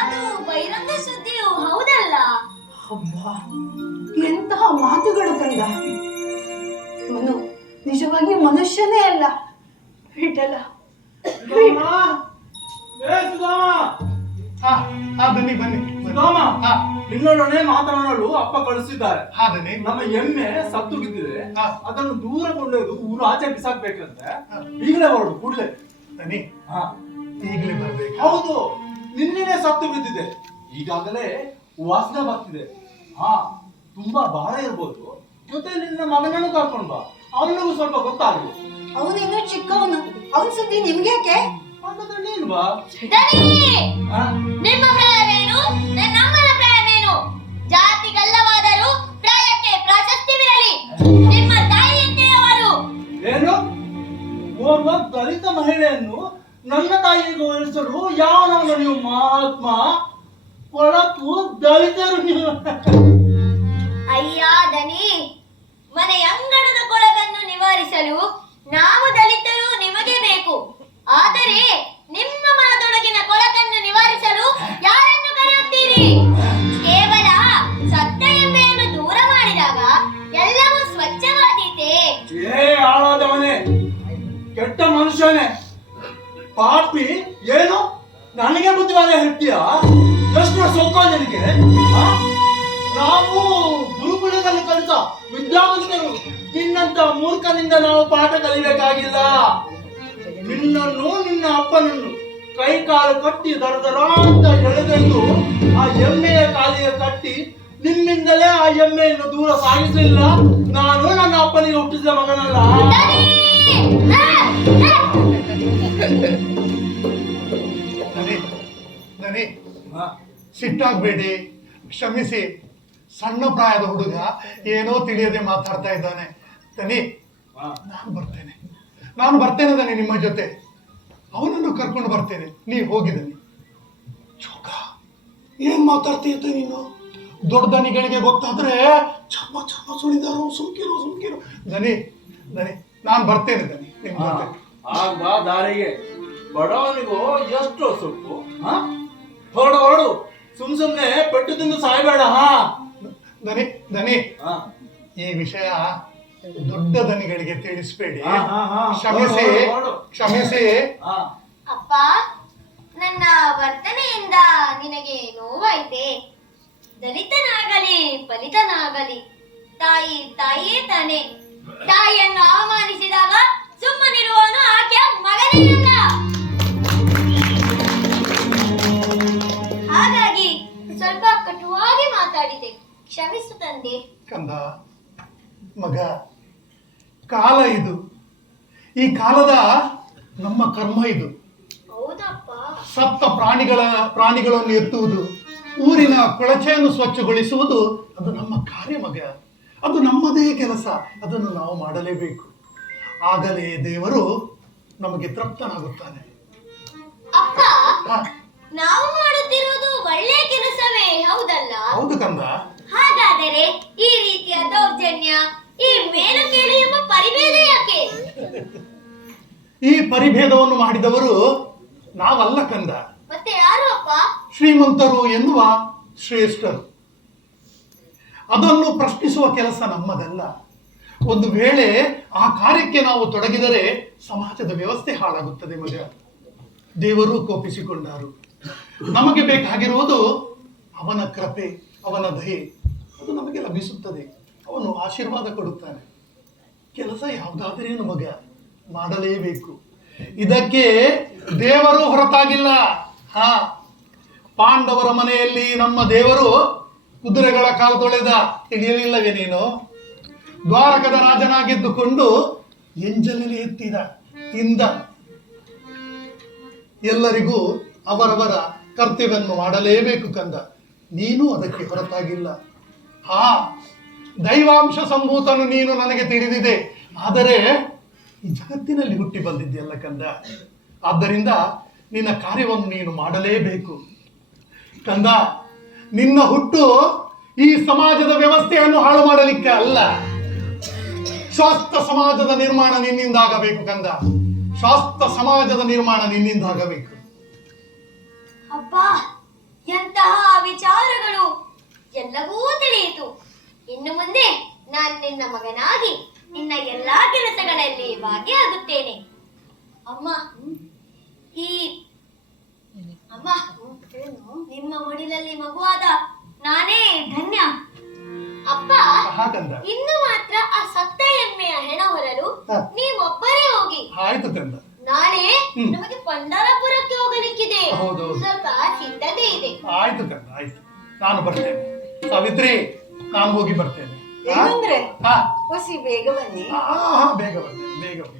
ಅದು ಬಹಿರಂಗ ಶುದ್ಧಿಯು ಹೌದಲ್ಲ? ಅಬ್ಬಾ, ಎಂತಹ ಮಾತುಗಳು ಕಂದ. ಇವನು ನಿಜವಾಗಿ ಮನುಷ್ಯನೇ ಅಲ್ಲ, ವಿಠಲ. ಬನ್ನಿ ಬನ್ನಿ. ನಿನ್ನೊಡನೆ ಮಾತನಾಡಲು ಅಪ್ಪ ಕಳಿಸಿದ್ದಾರೆ. ಬನ್ನಿ. ನಮ್ಮ ಎಮ್ಮೆ ಸತ್ತು ಬಿದ್ದಿದೆ, ಅದನ್ನು ದೂರ ಕೊಂಡೊಯ್ದು ಊರು ಆಚೆ ಬಿಸಾಕ್ಬೇಕಂತೆ. ಈಗಲೇ ಹೊರಡು, ಕೂಡಲೇ ಬನ್ನಿ. ಈಗಲೇ ಬರ್ಬೇಕು. ಹೌದು, ನಿನ್ನೆನೆ ಸತ್ತು ಬಿದ್ದಿದೆ. ಈಗಾಗಲೇ ವಾಸನೆ ಬರ್ತಿದೆ. ತುಂಬಾ ಭಾರ ಇರ್ಬೋದು. ಜೊತೆ ನಿನ್ನ ಮಗನನ್ನು ಕರ್ಕೊಂಡು ಬಾ, ಅವನಿಗೂ ಸ್ವಲ್ಪ ಗೊತ್ತಾಗಲಿ. ಅವನಿನ್ನೂ ಚಿಕ್ಕವನು, ಅವನ ಸುದ್ದಿ ನಿಮ್ಗೇಕೆ? ನೀನು ಬಾ. ನಿಮ್ಮ ಪ್ರಾಯವೇನು, ನನ್ನಮ್ಮನ ಪ್ರಾಯವೇನು? ಜಾತಿಗಲ್ಲವಾದರೂ ಪ್ರಾಯಕ್ಕೆ ಪ್ರಾಶಸ್ತ್ಯವಿರಲಿ. ನಿಮ್ಮ ತಾಯಿಯಂತೆಯವರು. ಏನು? ಓರ್ವ ದಲಿತ ಮಹಿಳೆಯನ್ನು ನನ್ನ ತಾಯಿಗೆ ಹೋಲಿಸಲು ಯಾವನವನು ನೀವು? ಮಹಾತ್ಮ ಕೊಳಕು ದಲಿತರು ನೀವು. ಅಯ್ಯ ದನಿ, ಮನೆ ಅಂಗಣದ ಕೊಳಕನ್ನು ನಿವಾರಿಸಲು ನಾವು ದಲಿತರು ನಿಮಗೆ ಬೇಕು. ಆದರೆ ನಿಮ್ಮ ಮನದೊಳಗಿನ ಕೊಳಕನ್ನು ನಿವಾರಿಸಲು ಯಾರನ್ನು ಕರೆಯುತ್ತೀರಿ? ಕೇವಲ ಸತ್ತ ಎಮ್ಮೆಯನ್ನು ದೂರ ಮಾಡಿದಾಗ ಎಲ್ಲವೂ ಸ್ವಚ್ಛವಾದೀತೆ. ಆಳಾದವನೇ, ಕೆಟ್ಟ ಮನುಷ್ಯನೇ, ಪಾಪಿ. ಏನು ನನಗೆ ಬುದ್ಧಿವಾದ ಹೇಳ್ತೀಯ? ಎಷ್ಟು ಸೊಕ್ಕ ನಿನಗೆ? ನಾವು ಗುರುಕುಲದಲ್ಲಿ ಕಲಿತ ವಿದ್ಯಾವಂತರು. ನಿನ್ನಂತ ಮೂರ್ಖನಿಂದ ನಾವು ಪಾಠ ಕಲಿಬೇಕಾಗಿಲ್ಲ. ನಿನ್ನನ್ನು, ನಿನ್ನ ಅಪ್ಪನನ್ನು ಕೈ ಕಾಲು ಕಟ್ಟಿ ದರ ಅಂತ ಎಳೆದೆಂದು ಆ ಎಮ್ಮೆಯ ಕಾಲಿಗೆ ಕಟ್ಟಿ ನಿಮ್ಮಿಂದಲೇ ಆ ಎಮ್ಮೆಯನ್ನು ದೂರ ಸಾಗಿಸಲಿಲ್ಲ. ನಾನು ನನ್ನ ಅಪ್ಪನಿಗೆ ಹುಟ್ಟಿಸಿದ ಮಗನಲ್ಲ. ಸಿಟ್ಟಾಗ್ಬೇಡಿ, ಕ್ಷಮಿಸಿ. ಸಣ್ಣ ಪ್ರಾಯದ ಹುಡುಗ ಏನೋ ತಿಳಿಯದೆ ಮಾತಾಡ್ತಾ ಇದ್ದಾನೆ. ತನಿ, ನಾನು ಬರ್ತೇನೆ. ನಾನು ಬರ್ತೇನೆ ದನಿ ನಿಮ್ಮ ಜೊತೆ, ಅವನನ್ನು ಕರ್ಕೊಂಡು ಬರ್ತೇನೆ. ನೀ ಹೋಗಿದನಿ. ಚೋಕ, ಏನ್ ಮಾತಾಡ್ತೀಯ ನೀನು? ದೊಡ್ಡ ದನಿಗಳಿಗೆ ಗೊತ್ತಾದ್ರೆ ಚರ್ಮ ಚರ್ಮ ಸುಳಿದಾರು. ಸುಮ್ಕಿರು ದನಿ, ನಾನು ಬರ್ತೇನೆ ದನಿ ನಿಮ್ ಜೊತೆ. ಆಗ ಬಾ ದಾರಿಗೆ. ಬಡವನಿಗೂ ಎಷ್ಟು ಸೊಪ್ಪು. ಹೊರಡು, ಸುಮ್ನೆ ಪೆಟ್ಟು ತಿಂದು ಸಾಯ್ಬೇಡ. ದನಿ, ಈ ವಿಷಯ ದೊಡ್ಡ ದನಿಗಳಿಗೆ ತಿಳಿಸ್ಬೇಡಿ. ಕ್ಷಮಿಸಿ. ಅಪ್ಪ, ನನ್ನ ವರ್ತನೆಯಿಂದ ನಿನಗೆ ನೋವಾಯ್ತೆ? ದಲಿತನಾಗಲಿ ಫಲಿತನಾಗಲಿ ತಾಯಿಯೇ ತಾನೆ. ತಾಯಿಯನ್ನು ಅವಮಾನಿಸಿದಾಗ ಸುಮ್ಮನಿರುವವನು ಆಕೆಯ ಮಗನೇ ಅಲ್ಲ. ಹಾಗಾಗಿ ಸ್ವಲ್ಪ ಕಟುವಾಗಿ ಮಾತಾಡಿದೆ, ಕ್ಷಮಿಸು ತಂದೆ. ಕಂದ, ಮಗ, ಕಾಲ ಇದು. ಈ ಕಾಲದ ನಮ್ಮ ಕರ್ಮ ಇದು. ಹೌದಪ್ಪ. ಸತ್ತ ಪ್ರಾಣಿಗಳನ್ನು ಎತ್ತುವುದು, ಊರಿನ ಕೊಳಚೆಯನ್ನು ಸ್ವಚ್ಛಗೊಳಿಸುವುದು ಅದು ನಮ್ಮ ಕಾರ್ಯ ಮಗ. ಅದು ನಮ್ಮದೇ ಕೆಲಸ. ಅದನ್ನು ನಾವು ಮಾಡಲೇಬೇಕು. ಆಗಲೇ ದೇವರು ನಮಗೆ ತೃಪ್ತನಾಗುತ್ತಾನೆ. ಅಪ್ಪ, ನಾವು ಮಾಡುತ್ತಿರುವುದು ಒಳ್ಳೆಯ ಕೆಲಸವೇ, ಹೌದಲ್ಲ? ಹೌದು ಕಂದ. ಹಾಗಾದರೆ ಈ ರೀತಿಯ ದೌರ್ಜನ್ಯ, ಈ ಮೇಲು ಕೀಳು ಎಂಬ ಪರಿಭೇದ ಯಾಕೆ? ಈ ಪರಿಭೇದವನ್ನು ಮಾಡಿದವರು ನಾವಲ್ಲ ಕಂದ. ಮತ್ತೆ ಯಾರು ಅಪ್ಪ? ಶ್ರೀಮಂತರು ಎನ್ನುವ ಶ್ರೇಷ್ಠರು. ಅದನ್ನು ಪ್ರಶ್ನಿಸುವ ಕೆಲಸ ನಮ್ಮದಲ್ಲ. ಒಂದು ವೇಳೆ ಆ ಕಾರ್ಯಕ್ಕೆ ನಾವು ತೊಡಗಿದರೆ ಸಮಾಜದ ವ್ಯವಸ್ಥೆ ಹಾಳಾಗುತ್ತದೆ ಮಗ. ದೇವರು ಕೋಪಿಸಿಕೊಂಡರು. ನಮಗೆ ಬೇಕಾಗಿರುವುದು ಅವನ ಕೃಪೆ, ಅವನ ದಯೆ. ಅದು ನಮಗೆ ಲಭಿಸುತ್ತದೆ. ಅವನು ಆಶೀರ್ವಾದ ಕೊಡುತ್ತಾನೆ. ಕೆಲಸ ಯಾವುದಾದರೇನು ಮಗ, ಮಾಡಲೇಬೇಕು. ಇದಕ್ಕೆ ದೇವರು ಹೊರತಾಗಿಲ್ಲ. ಪಾಂಡವರ ಮನೆಯಲ್ಲಿ ನಮ್ಮ ದೇವರು ಕುದುರೆಗಳ ಕಾಲು ತೊಳೆದ, ತಿಳಿಯಲಿಲ್ಲವೇ ನೀನು? ದ್ವಾರಕದ ರಾಜನಾಗಿದ್ದುಕೊಂಡು ಎಂಜಲಲ್ಲಿ ಎತ್ತಿದ, ತಿಂದ. ಎಲ್ಲರಿಗೂ ಅವರವರ ಕರ್ತವ್ಯವನ್ನು ಮಾಡಲೇಬೇಕು ಕಂದ. ನೀನು ಅದಕ್ಕೆ ಹೊರತಾಗಿಲ್ಲ. ದೈವಾಂಶ ಸಂಭೂತನು ನೀನು, ನನಗೆ ತಿಳಿದಿದೆ. ಆದರೆ ಈ ಜಗತ್ತಿನಲ್ಲಿ ಹುಟ್ಟಿ ಬಂದಿದ್ದೆಲ್ಲ ಕಂದ. ಆದ್ದರಿಂದ ನಿನ್ನ ಕಾರ್ಯವನ್ನು ನೀನು ಮಾಡಲೇಬೇಕು ಕಂದ. ನಿನ್ನ ಹುಟ್ಟು ಈ ಸಮಾಜದ ವ್ಯವಸ್ಥೆಯನ್ನು ಹಾಳು ಮಾಡಲಿಕ್ಕೆ ಅಲ್ಲ. ಶಾಸ್ತ ಸಮಾಜದ ನಿರ್ಮಾಣ ನಿನ್ನಿಂದಾಗಬೇಕು ಕಂದ. ಶಾಸ್ತ ಸಮಾಜದ ನಿರ್ಮಾಣ ನಿನ್ನಿಂದಾಗಬೇಕು. ಅಪ್ಪ, ಎಂತಹ ವಿಚಾರಗಳು! ಎಲ್ಲವೂ ತಿಳಿಯಿತು. ಇನ್ನು ಮುಂದೆ ನಾನು ನಿನ್ನ ಮಗನಾಗಿ ನಿನ್ನ ಎಲ್ಲಾ ಕೆಲಸಗಳಲ್ಲಿ ಭಾಗಿಯಾಗುತ್ತೇನೆ. ಅಮ್ಮ, ನಿಮ್ಮ ಮಡಿಲಲ್ಲಿ ಮಗುವಾದ ನಾನೇ ಧನ್ಯ. ಅಪ್ಪ, ಇನ್ನು ಮಾತ್ರ ಆ ಸತ್ತ ಎಮ್ಮೆಯ ಹೆಣ ಹೊರಲು ನೀವೊಬ್ಬರೇ ಹೋಗಿ. ಆಯ್ತು ಕಂದ. ನಾಳೆ ನಮಗೆ ಪಂಡರಪುರಕ್ಕೆ ಹೋಗಲಿಕ್ಕಿದೆ. ಸ್ವಲ್ಪ ಸಿದ್ಧತೆ ಇದೆ. ಆಯ್ತು ಕಂದ, ಆಯ್ತು. ನಾನು ಬರ್ತೇನೆ. ಸಾವಿತ್ರಿ, ನಾನು ಹೋಗಿ ಬರ್ತೇನೆ. ಏನಂದ್ರೆ ಹೊಸಿ ಬೇಗ ಬನ್ನಿ. ಬೇಗ ಬರ್ತೇನೆ.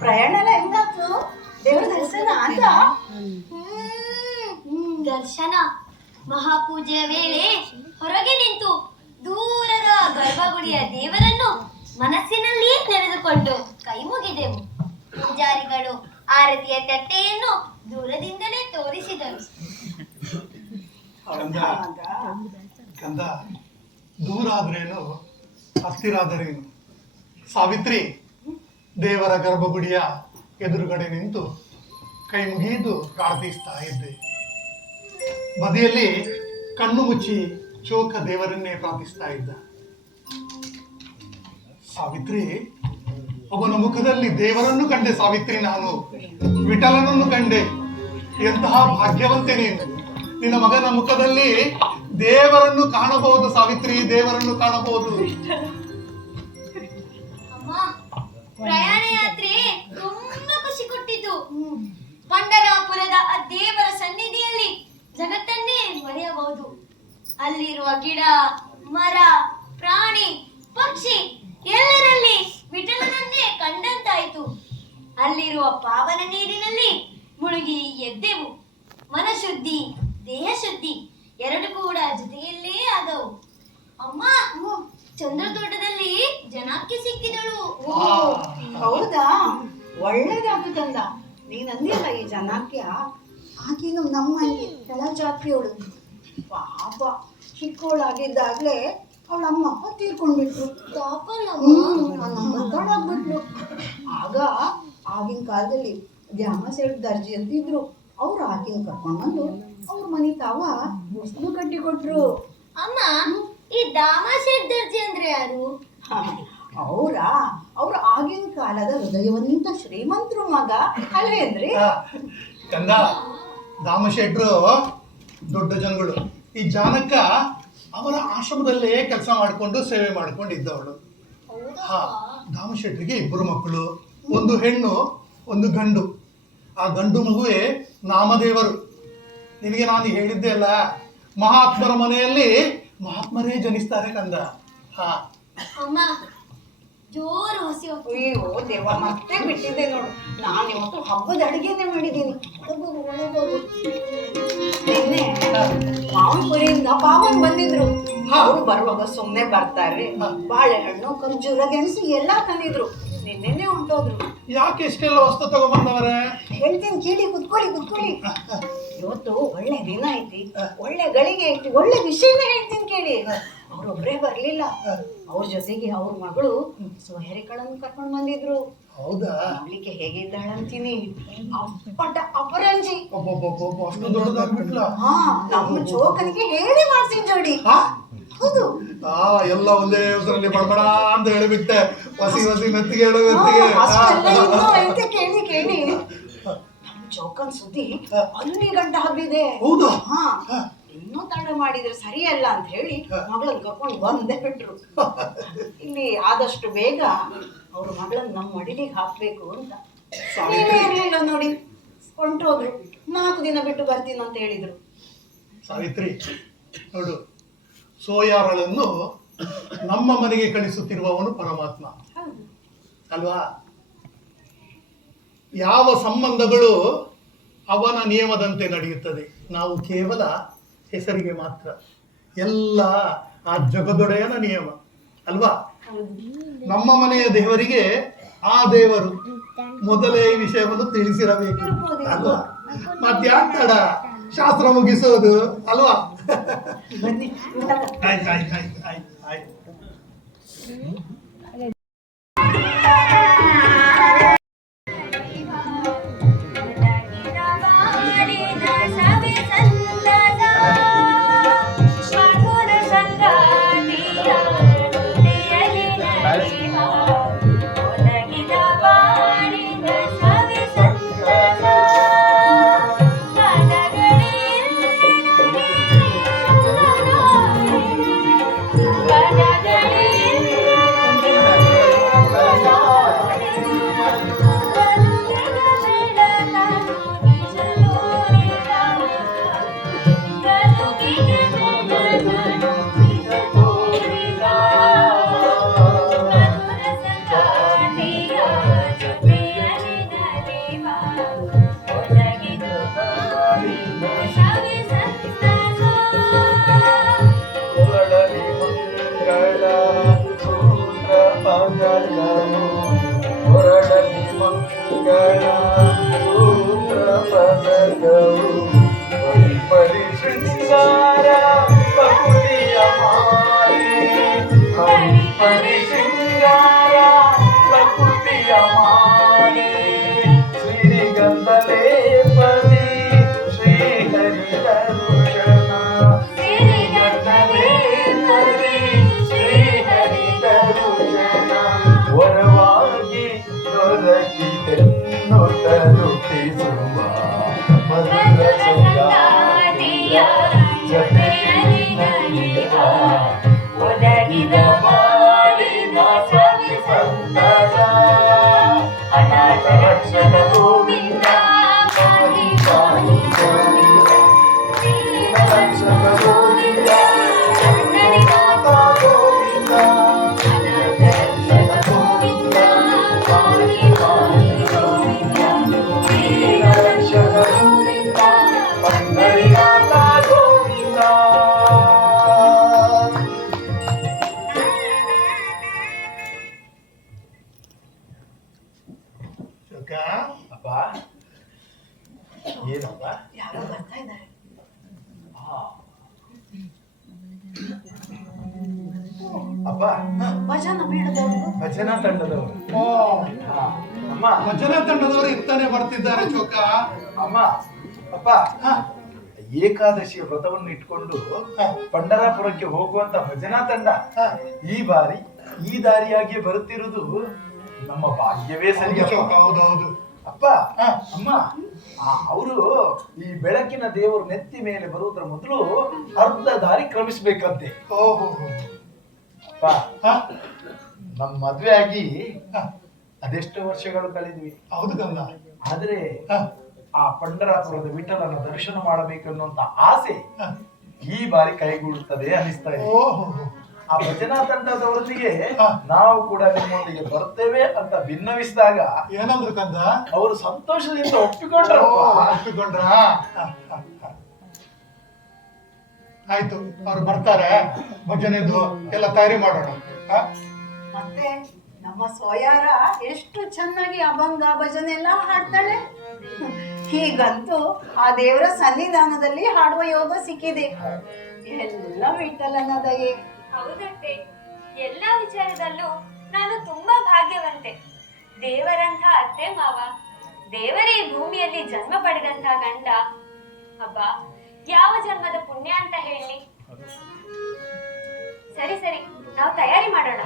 ಪ್ರಯಾಣ ಎಲ್ಲ ಹೆಂಗಾತು? ದೇವ್ರ ದರ್ಶನ ಅಂತ? ದರ್ಶನ ಮಹಾಪೂಜೆಯ ವೇಳೆ ಹೊರಗೆ ನಿಂತು ದೂರದ ಗರ್ಭಗುಡಿಯ ದೇವರನ್ನು ಮನಸ್ಸಿನಲ್ಲಿ ನೆನೆದುಕೊಂಡು ಕೈ ಮುಗಿದೆವು. ಪೂಜಾರಿಗಳು ಆರತಿಯ ತಟ್ಟೆಯನ್ನು ದೂರದಿಂದಲೇ ತೋರಿಸಿದರು. ಕಂದ, ದೂರ ಆದ್ರೇನು ಹತ್ತಿರ ಆದರೇನು? ಸಾವಿತ್ರಿ ದೇವರ ಗರ್ಭಗುಡಿಯ ಎದುರುಗಡೆ ನಿಂತು ಕೈ ಮುಗಿದು ಪ್ರಾರ್ಥಿಸ್ತಾ ಇದ್ದೆ. ಬದಿಯಲ್ಲಿ ಕಣ್ಣು ಮುಚ್ಚಿ ಚೋಕ ದೇವರನ್ನೇ ಪ್ರಾರ್ಥಿಸ್ತಾ ಇದ್ದ. ಸಾವಿತ್ರಿ, ಅವನ ಮುಖದಲ್ಲಿ ದೇವರನ್ನು ಕಂಡೆ. ಸಾವಿತ್ರಿ, ನಾನು ವಿಠಲನನ್ನು ಕಂಡೆ. ಎಂತಹ ಭಾಗ್ಯವಂತೆ ನೀನು. ನಿನ್ನ ಮಗನ ಮುಖದಲ್ಲಿ ದೇವರನ್ನು ಕಾಣಬಹುದು ಸಾವಿತ್ರಿ, ದೇವರನ್ನು ಕಾಣಬಹುದು. ಅಮ್ಮ, ಪ್ರಯಾಣ ಯಾತ್ರೆ ತುಂಬಾ ಖುಷಿ ಕೊಟ್ಟಿತು. ಪಂಡರಾಪುರದ ಆ ದೇವರ ಸನ್ನಿಧಿಯಲ್ಲಿ ಜಗತ್ತನ್ನೇ ಮರೆಯಬಹುದು. ಅಲ್ಲಿರುವ ಗಿಡ, ಮರ, ಪ್ರಾಣಿ, ಪಕ್ಷಿ ಎಲ್ಲರಲ್ಲಿ ವಿಠಲನನ್ನೇ ಕಂಡಂತಾಯಿತು. ಅಲ್ಲಿರುವ ಪಾವನ ನೀರಿನಲ್ಲಿ ಮುಳುಗಿ ಎದ್ದೆವು. ಮನಶುದ್ಧಿ, ದೇಹ ಶುದ್ಧಿ ಎರಡು ಕೂಡ ಜೊತೆಯಲ್ಲೇ ಆದವು. ಅಮ್ಮ, ಚಂದ್ರತೋಟದಲ್ಲಿ ಜನಕ್ಕೆ ಸಿಕ್ಕಿದಳು. ಹೌದಾ? ಒಳ್ಳೇದಾಯ್ತು ಕಂದ. ನೀನಂದಿಯಲ್ಲ ಈ ಜನಾಕ್ಯ, ಆಕಿನು ನಮ್ಮಂಗೆ ಕೆಳ ಜಾತ್ರೆಯವಳು. ಪಾಪ, ಚಿಕ್ಕವಳಾಗಿದ್ದಾಗ್ಲೇ ಅವಳಮ್ಮ ತೀರ್ಕೊಂಡ್ಬಿಟ್ರು. ಮಾತಾಡಾಗ್ಬಿಟ್ಲು. ಆಗ ಆಗಿನ ಕಾಲದಲ್ಲಿ ದ್ಯಾಮಸೇಠ್ ದರ್ಜಿ ಅಂತಿದ್ರು. ಅವ್ರು ಆಕಿನ ಕರ್ಕೊಂಡ್ ಬಂದು ಅವ್ರ ಮನೆ ತಾವ ಮುಸ್ಲು ಕಟ್ಟಿ ಕೊಟ್ರು. ಅಮ್ಮ, ಈ ದಾಮಾಶೇಠ್ ದರ್ಜಿ ಅಂದ್ರೆ ಯಾರು? ಅವ್ರ ಆಗಿನ ಕಾಲದ ಹೃದಯವಂತ ಶ್ರೀಮಂತರು ಮಗ ಅಲ್ವೇ ಅಂದ್ರೆ? ಕಂದ, ದಾಮಶೆಟ್ರು ದೊಡ್ಡ ಜನಗಳು. ಈ ಜಾನಕ್ಕ ಅವರ ಆಶ್ರಮದಲ್ಲೇ ಕೆಲಸ ಮಾಡಿಕೊಂಡು ಸೇವೆ ಮಾಡ್ಕೊಂಡಿದ್ದವಳು. ದಾಮಶೆಟ್ರಿಗೆ ಇಬ್ಬರು ಮಕ್ಕಳು, ಒಂದು ಹೆಣ್ಣು ಒಂದು ಗಂಡು. ಆ ಗಂಡು ಮಗುವೇ ನಾಮದೇವರು. ನಿನಗೆ ನಾನು ಹೇಳಿದ್ದೆ ಅಲ್ಲ, ಮಹಾತ್ಮರ ಮನೆಯಲ್ಲಿ ಮಹಾತ್ಮರೇ ಜನಿಸ್ತಾರೆ ಕಂದ. ಅಮ್ಮ, ಜೋರು ಹಸಿ. ಅಯ್ಯೋ ದೇವ, ಮತ್ತೆ ಬಿಟ್ಟಿದ್ದೆ ನೋಡು. ನಾನು ಇವತ್ತು ಹಬ್ಬದ ಅಡಿಗೆನೆ ಮಾಡಿದ್ದೀನಿ. ನಿನ್ನೆ ಮಾವನಪುರಿಯಿಂದ ಪಾವನ್ ಬಂದಿದ್ರು. ಅವ್ರು ಬರುವಾಗ ಸುಮ್ನೆ ಬರ್ತಾರೆ. ಬಾಳೆಹಣ್ಣು, ಖರ್ಜೂರ, ಗೆಣಸು ಎಲ್ಲಾ ತಂದಿದ್ರು. ನಿನ್ನೆನೆ ಹೊಂಟೋದ್ರು. ಯಾಕೆ ಇಷ್ಟೆಲ್ಲ ವಸ್ತು ತಗೊಂಡ್ಬಂದವ್ರೆ? ಹೇಳ್ತೀನಿ ಕೇಳಿ, ಕುತ್ಕೊಳ್ಳಿ. ಇವತ್ತು ಒಳ್ಳೆ ದಿನ ಐತಿ, ಒಳ್ಳೆ ಗಳಿಗೆ ಐತಿ, ಒಳ್ಳೆ ವಿಷಯನ ಹೇಳ್ತೀನಿ ಕೇಳಿ. ಅವ್ರೊಬ್ರೇ ಬರ್ಲಿಲ್ಲ, ಅವ್ರ ಜೊತೆಗೆ ಅವ್ರ ಮಗಳು ಸೋಹರಿಕಳನ್ನು ಕರ್ಕೊಂಡ್ ಬಂದಿದ್ರು. ಹೌದಾ? ನೋಡ್ಲಿಕ್ಕೆ ಹೇಗಿದ್ದಾಳಂತೀನಿ, ಅಪ್ಪಟ ಅಪರಂಜಿ. ಅಷ್ಟು ದೊಡ್ಡದಾಗ್ಬಿಟ್ಲ? ನಮ್ಮ ಚೋಕನಿಗೆ ಹೇಳಿ ಮಾಡ್ತೀನಿ ಜೋಡಿ. ಹೌದು, ಎಲ್ಲ ಒಂದೇ ಹೆಸರಲ್ಲಿ ಬಡಬಡ ಅಂತ ಹೇಳಿಬಿಟ್ಟೆ. ವಸಿ ಮೆತ್ತಿಗೆ ಹೇಳು, ಮೆತ್ತಿಗೆ. ಕೇಳಿ ನಮ್ಮ ಚೌಕನ್ ಸುದ್ದಿ ಅಲ್ಲಿ ಗಂಟ ಹಬ್ಬಿದೆ. ಹೌದಾ? ಇನ್ನೂ ತಡ ಮಾಡಿದ್ರೆ ಸರಿಯಲ್ಲ ಅಂತ ಹೇಳಿ ಮಗಳನ್ನ ಕರ್ಕೊಂಡು ಬಂದೇ ಬಿಟ್ರು. ಇಲ್ಲಿ ಆದಷ್ಟು ಬೇಗ ಅವ್ರ ಮಗಳನ್ನ ನಮ್ಮ ಮಡಿಲಿಗೆ ಹಾಕ್ಬೇಕು ಅಂತ. ನೀವೇ ಇರ್ಲಿಲ್ಲ ನೋಡಿ, ಹೊಂಟೋದ್ರು. 4 ದಿನ ಬಿಟ್ಟು ಬರ್ತೀನಿ ಅಂತ ಹೇಳಿದ್ರು. ಸಾವಿತ್ರಿ, ನೋಡು, ಸೋಯಾರಳನ್ನು ನಮ್ಮ ಮನೆಗೆ ಕಳಿಸುತ್ತಿರುವವನು ಪರಮಾತ್ಮ ಅಲ್ವಾ? ಯಾವ ಸಂಬಂಧಗಳು ಅವನ ನಿಯಮದಂತೆ ನಡೆಯುತ್ತದೆ. ನಾವು ಕೇವಲ ಹೆಸರಿಗೆ ಮಾತ್ರ. ಎಲ್ಲ ಆ ಜಗದೊಡೆಯನ ನಿಯಮ ಅಲ್ವಾ? ನಮ್ಮ ಮನೆಯ ದೇವರಿಗೆ ಆ ದೇವರು ಮೊದಲೇ ಈ ವಿಷಯವನ್ನು ತಿಳಿಸಿರಬೇಕು ಅಲ್ವಾ? ಮತ್ಯಾಡ ಶಾಸ್ತ್ರ ಮುಗಿಸೋದು ಅಲ್ವಾ? ಆಯ್ತು. ಅಪ್ಪ ಏನಪ್ಪ? ಯಾರೋ ಬರ್ತಾ ಇದ್ದಾರೆ. ಅಪ್ಪ ಭಜನ ಮೇಳದವರು, ಭಜನಾ ತಂಡದವರು. ಅಮ್ಮ, ಭಜನಾ ತಂಡದವರು ಇರ್ತಾನೆ ಬರ್ತಿದ್ದಾರೆ ಚೋಕ. ಅಮ್ಮ, ಅಪ್ಪ, ಏಕಾದಶಿಯ ವ್ರತವನ್ನು ಇಟ್ಕೊಂಡು ಪಂಡರಾಪುರಕ್ಕೆ ಹೋಗುವಂತ ಭಜನಾ ತಂಡ ಈ ಬಾರಿ ಈ ದಾರಿಯಾಗಿ ಬರುತ್ತಿರುವುದು ನಮ್ಮ ಭಾಗ್ಯವೇ ಸರಿ. ಹೌದೌದು ಅಪ್ಪ, ಅಮ್ಮ, ಅವರು ಈ ಬೆಳಕಿನ ದೇವರು ನೆತ್ತಿ ಮೇಲೆ ಬರುವುದರ ಮೊದಲು ಅರ್ಧ ದಾರಿ ಕ್ರಮಿಸ್ಬೇಕಂತೆ. ಓಹೋ, ಅಪ್ಪ, ನಮ್ ಮದ್ವೆ ಆಗಿ ಅದೆಷ್ಟೋ ವರ್ಷಗಳು ಕಳೆದ್ವಿ. ಹೌದು ಗಂಧ. ಆದ್ರೆ ಆ ಪಂಡರಾಪುರದ ವಿಠಲನ ದರ್ಶನ ಮಾಡಬೇಕನ್ನುವಂತ ಆಸೆ ಈ ಬಾರಿ ಕೈಗೂಡುತ್ತದೆ ಅನಿಸ್ತಾ ಇದೆ. ಆ ಭಜನಾ ತಂಡದವರೊಂದಿಗೆ ನಾವು ಕೂಡ ನಿಮ್ಮೊಂದಿಗೆ ಬರ್ತೇವೆ ಅಂತ ಭಿನ್ನವಿಸಿದಾಗ ಏನಂದ್ರು ಕಂದ? ಅವರು ಸಂತೋಷದಿಂದ ಒಪ್ಪಿಕೊಂಡ್ರ. ಆಯ್ತು, ಅವ್ರು ಬರ್ತಾರೆ. ಭಜನೆದು ಎಲ್ಲ ತಯಾರಿ ಮಾಡೋಣ. ಮತ್ತೆ ನಮ್ಮ ಸೋಯಾರ ಎಷ್ಟು ಚೆನ್ನಾಗಿ ಅಭಂಗ ಭಜನೆ ಎಲ್ಲ ಹಾಡ್ತಾಳೆ. ಹೀಗಂತೂ ಆ ದೇವರ ಸನ್ನಿಧಾನದಲ್ಲಿ ಹಾಡುವ ಯೋಗ ಸಿಕ್ಕಿದೆ. ಎಲ್ಲ ವಿಠಲನ ದಯೆ. ಹೌದತ್ತೆ, ಎಲ್ಲಾ ವಿಚಾರದಲ್ಲೂ ನಾನು ತುಂಬಾ ಭಾಗ್ಯವಂತೆ. ದೇವರಂಥ ಅತ್ತೆ ಮಾವ, ದೇವರೇ ಈ ಭೂಮಿಯಲ್ಲಿ ಜನ್ಮ ಪಡೆದಂತ ಗಂಡ. ಹಬ್ಬ ಯಾವ ಜನ್ಮದ ಪುಣ್ಯ ಅಂತ ಹೇಳಿ. ಸರಿ ಸರಿ, ನಾವು ತಯಾರಿ ಮಾಡೋಣ.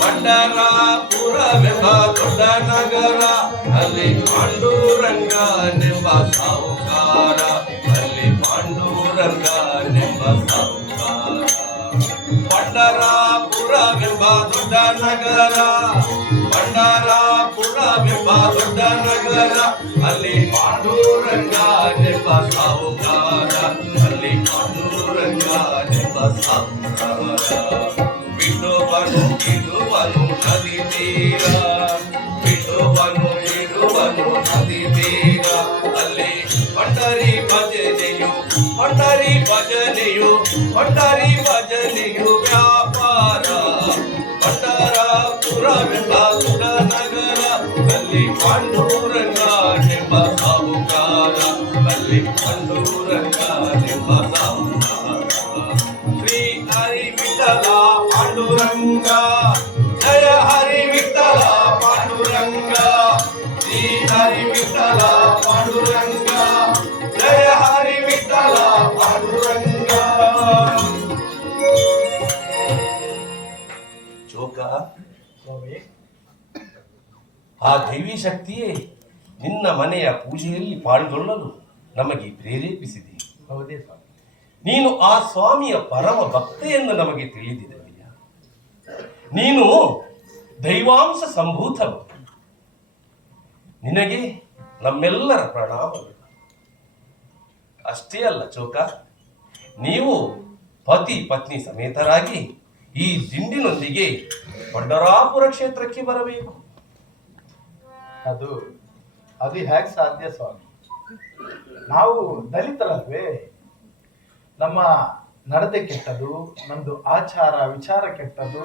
ಪಂಡರಾಪುರವೆಂಬ ದೊಡ್ಡ ನಗರ, ಅಲ್ಲಿ ಪಾಂಡುರಂಗ ನೆಂಬ ಸಾಹುಕಾರ, ಅಲ್ಲಿ ಪಾಂಡುರಂಗ ನೆಂಬ ಸಾಹುಕಾರ. ಪಂಡರಾಪುರವೆಂಬ ದೊಡ್ಡ ನಗರ, ಪಂಡರಾಪುರವೆಂಬ ದೊಡ್ಡ ನಗರ, ಅಲ್ಲಿ ಪಾಂಡುರಂಗ ನೆಂಬ ಸಾಹುಕಾರ, ಅಲ್ಲಿ ಪಾಂಡುರಂಗ ನೆಂಬ ಸಾಹುಕಾರ. ಬಿಡುವನು ಇಡುವನು ನದಿ ತೀರ, ಬಿಡುವನು ಇಡುವನು ನದಿ ತೀರ, ಅಲ್ಲಿ ಪಂಡರಿ ಭಜನೆಯು ಪಂಡರಿ ಭಜನೆಯು ಪಂಡರಿ ಭಜನೆಯು ವ್ಯಾಪಾರ. ಪಂಡರಾಪುರವೆಂಬ ದೊಡ್ಡ ನಗರ, ಅಲ್ಲಿ ಪಾಂಡುರಂಗ ನೆಂಬ ಸಾಹುಕಾರ, ಅಲ್ಲಿ ಪಾಂಡುರಂಗ ನೆಂಬ ಸಾಹುಕಾರ. ಶ್ರೀ ಹರಿ ವಿಠಲ ಪಾಂಡುರಂಗ, ಜಯ ಹರಿ ವಿಠಲ ಪಾಂಡುರಂಗ, ಶ್ರೀ ಹರಿ ವಿಠಲ ಪಾಂಡುರಂಗ, ಜಯ ಹರಿ ವಿಠಲ ಪಾಂಡುರಂಗ. ಚೋಕ, ಆ ದೈವಿ ಶಕ್ತಿಯೇ ನಿನ್ನ ಮನೆಯ ಪೂಜೆಯಲ್ಲಿ ಪಾಲ್ಗೊಳ್ಳಲು ನಮಗೆ ಪ್ರೇರೇಪಿಸಿದೆ. ಹೌದೇ ಸ್ವಾಮಿ. ನೀನು ಆ ಸ್ವಾಮಿಯ ಪರಮ ಭಕ್ತೆ ಎಂದು ನಮಗೆ ತಿಳಿದಿದೆಯಾ? ನೀನು ದೈವಾಂಶ ಸಂಭೂತವು. ನಿನಗೆ ನಮ್ಮೆಲ್ಲರ ಪ್ರಣಾಮಗಳು. ಅಷ್ಟೇ ಅಲ್ಲ ಚೋಕ, ನೀವು ಪತಿ ಪತ್ನಿ ಸಮೇತರಾಗಿ ಈ ದಿಂಡಿನೊಂದಿಗೆ ಪಂಡರಾಪುರ ಕ್ಷೇತ್ರಕ್ಕೆ ಬರಬೇಕು. ಅದು ಹೇಗೆ ಸಾಧ್ಯ ಸ್ವಾಮಿ? ನಾವು ದಲಿತರಲ್ವೇ? ನಮ್ಮ ನಡತೆ ಕೆಟ್ಟದು, ನಮ್ದು ಆಚಾರ ವಿಚಾರ ಕೆಟ್ಟದು,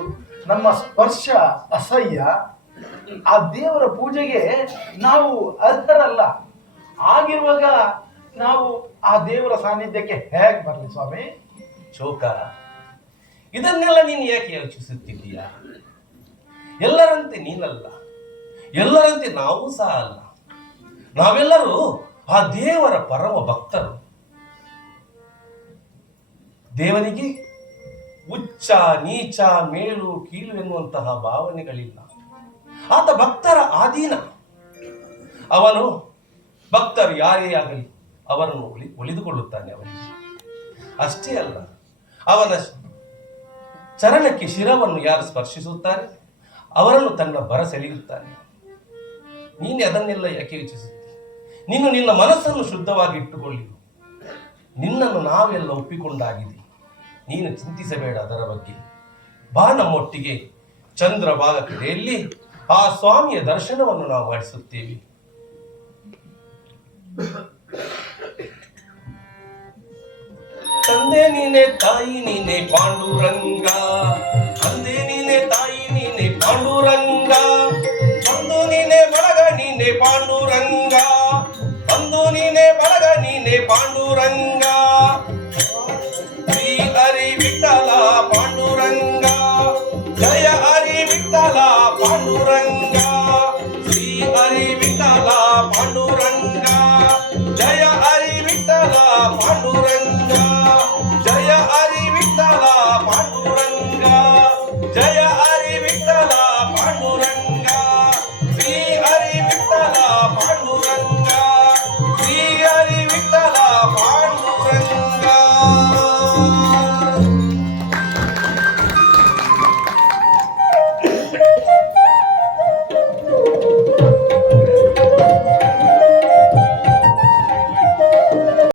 ನಮ್ಮ ಸ್ಪರ್ಶ ಅಸಹ್ಯ. ಆ ದೇವರ ಪೂಜೆಗೆ ನಾವು ಅರ್ಹರಲ್ಲ. ಆಗಿರುವಾಗ ನಾವು ಆ ದೇವರ ಸಾನ್ನಿಧ್ಯಕ್ಕೆ ಹೇಗೆ ಬರಲಿ ಸ್ವಾಮಿ? ಚೋಕ, ಇದನ್ನೆಲ್ಲ ನೀನು ಯಾಕೆ ಯೋಚಿಸುತ್ತಿದ್ದೀಯಾ? ಎಲ್ಲರಂತೆ ನೀನಲ್ಲ, ಎಲ್ಲರಂತೆ ನಾವು ಸಹ ಅಲ್ಲ. ನಾವೆಲ್ಲರೂ ಆ ದೇವರ ಪರಮ ಭಕ್ತರು. ದೇವರಿಗೆ ಉಚ್ಚ ನೀಚ ಮೇಲು ಕೀಳು ಎನ್ನುವಂತಹ ಭಾವನೆಗಳಿಲ್ಲ. ಆತ ಭಕ್ತರ ಆಧೀನ. ಅವನು ಭಕ್ತರು ಯಾರೇ ಆಗಲಿ ಅವರನ್ನು ಉಳಿದುಕೊಳ್ಳುತ್ತಾನೆ ಅವರಿಗೆ. ಅಷ್ಟೇ ಅಲ್ಲ, ಅವನ ಚರಣಕ್ಕೆ ಶಿರವನ್ನು ಯಾರು ಸ್ಪರ್ಶಿಸುತ್ತಾರೆ ಅವರನ್ನು ತನ್ನ ಬರಸೆಳೆಯುತ್ತಾನೆ. ನೀನು ಅದನ್ನೆಲ್ಲ ಯಾಕೆ ಯೋಚಿಸುತ್ತಿ? ನೀನು ನಿನ್ನ ಮನಸ್ಸನ್ನು ಶುದ್ಧವಾಗಿ ಇಟ್ಟುಕೊಳ್ಳಿ. ನಿನ್ನನ್ನು ನಾವೆಲ್ಲ ಒಪ್ಪಿಕೊಂಡಾಗಿದೆ. ನೀನು ಚಿಂತಿಸಬೇಡ ಅದರ ಬಗ್ಗೆ. ಬಾ ನಮ್ಮೊಟ್ಟಿಗೆ ಚಂದ್ರಭಾಗ ಕೆರೆಯಲ್ಲಿ ಆ ಸ್ವಾಮಿಯ ದರ್ಶನವನ್ನು ನಾವು ಮಾಡಿಸುತ್ತೇವೆ. ತಂದೆ ನೀನೆ ತಾಯಿ ನೀನೆ ಪಾಂಡುರಂಗ, ತಂದೆ ನೀನೆ ತಾಯಿ ನೀನೆ ಪಾಂಡುರಂಗ, ಬಂಧು ನೀನೆ ಬಳಗ ನೀನೆ ಪಾಂಡುರಂಗ, ಬಂಧು ನೀನೆ ಬಳಗ ನೀನೆ ಪಾಂಡುರಂಗ.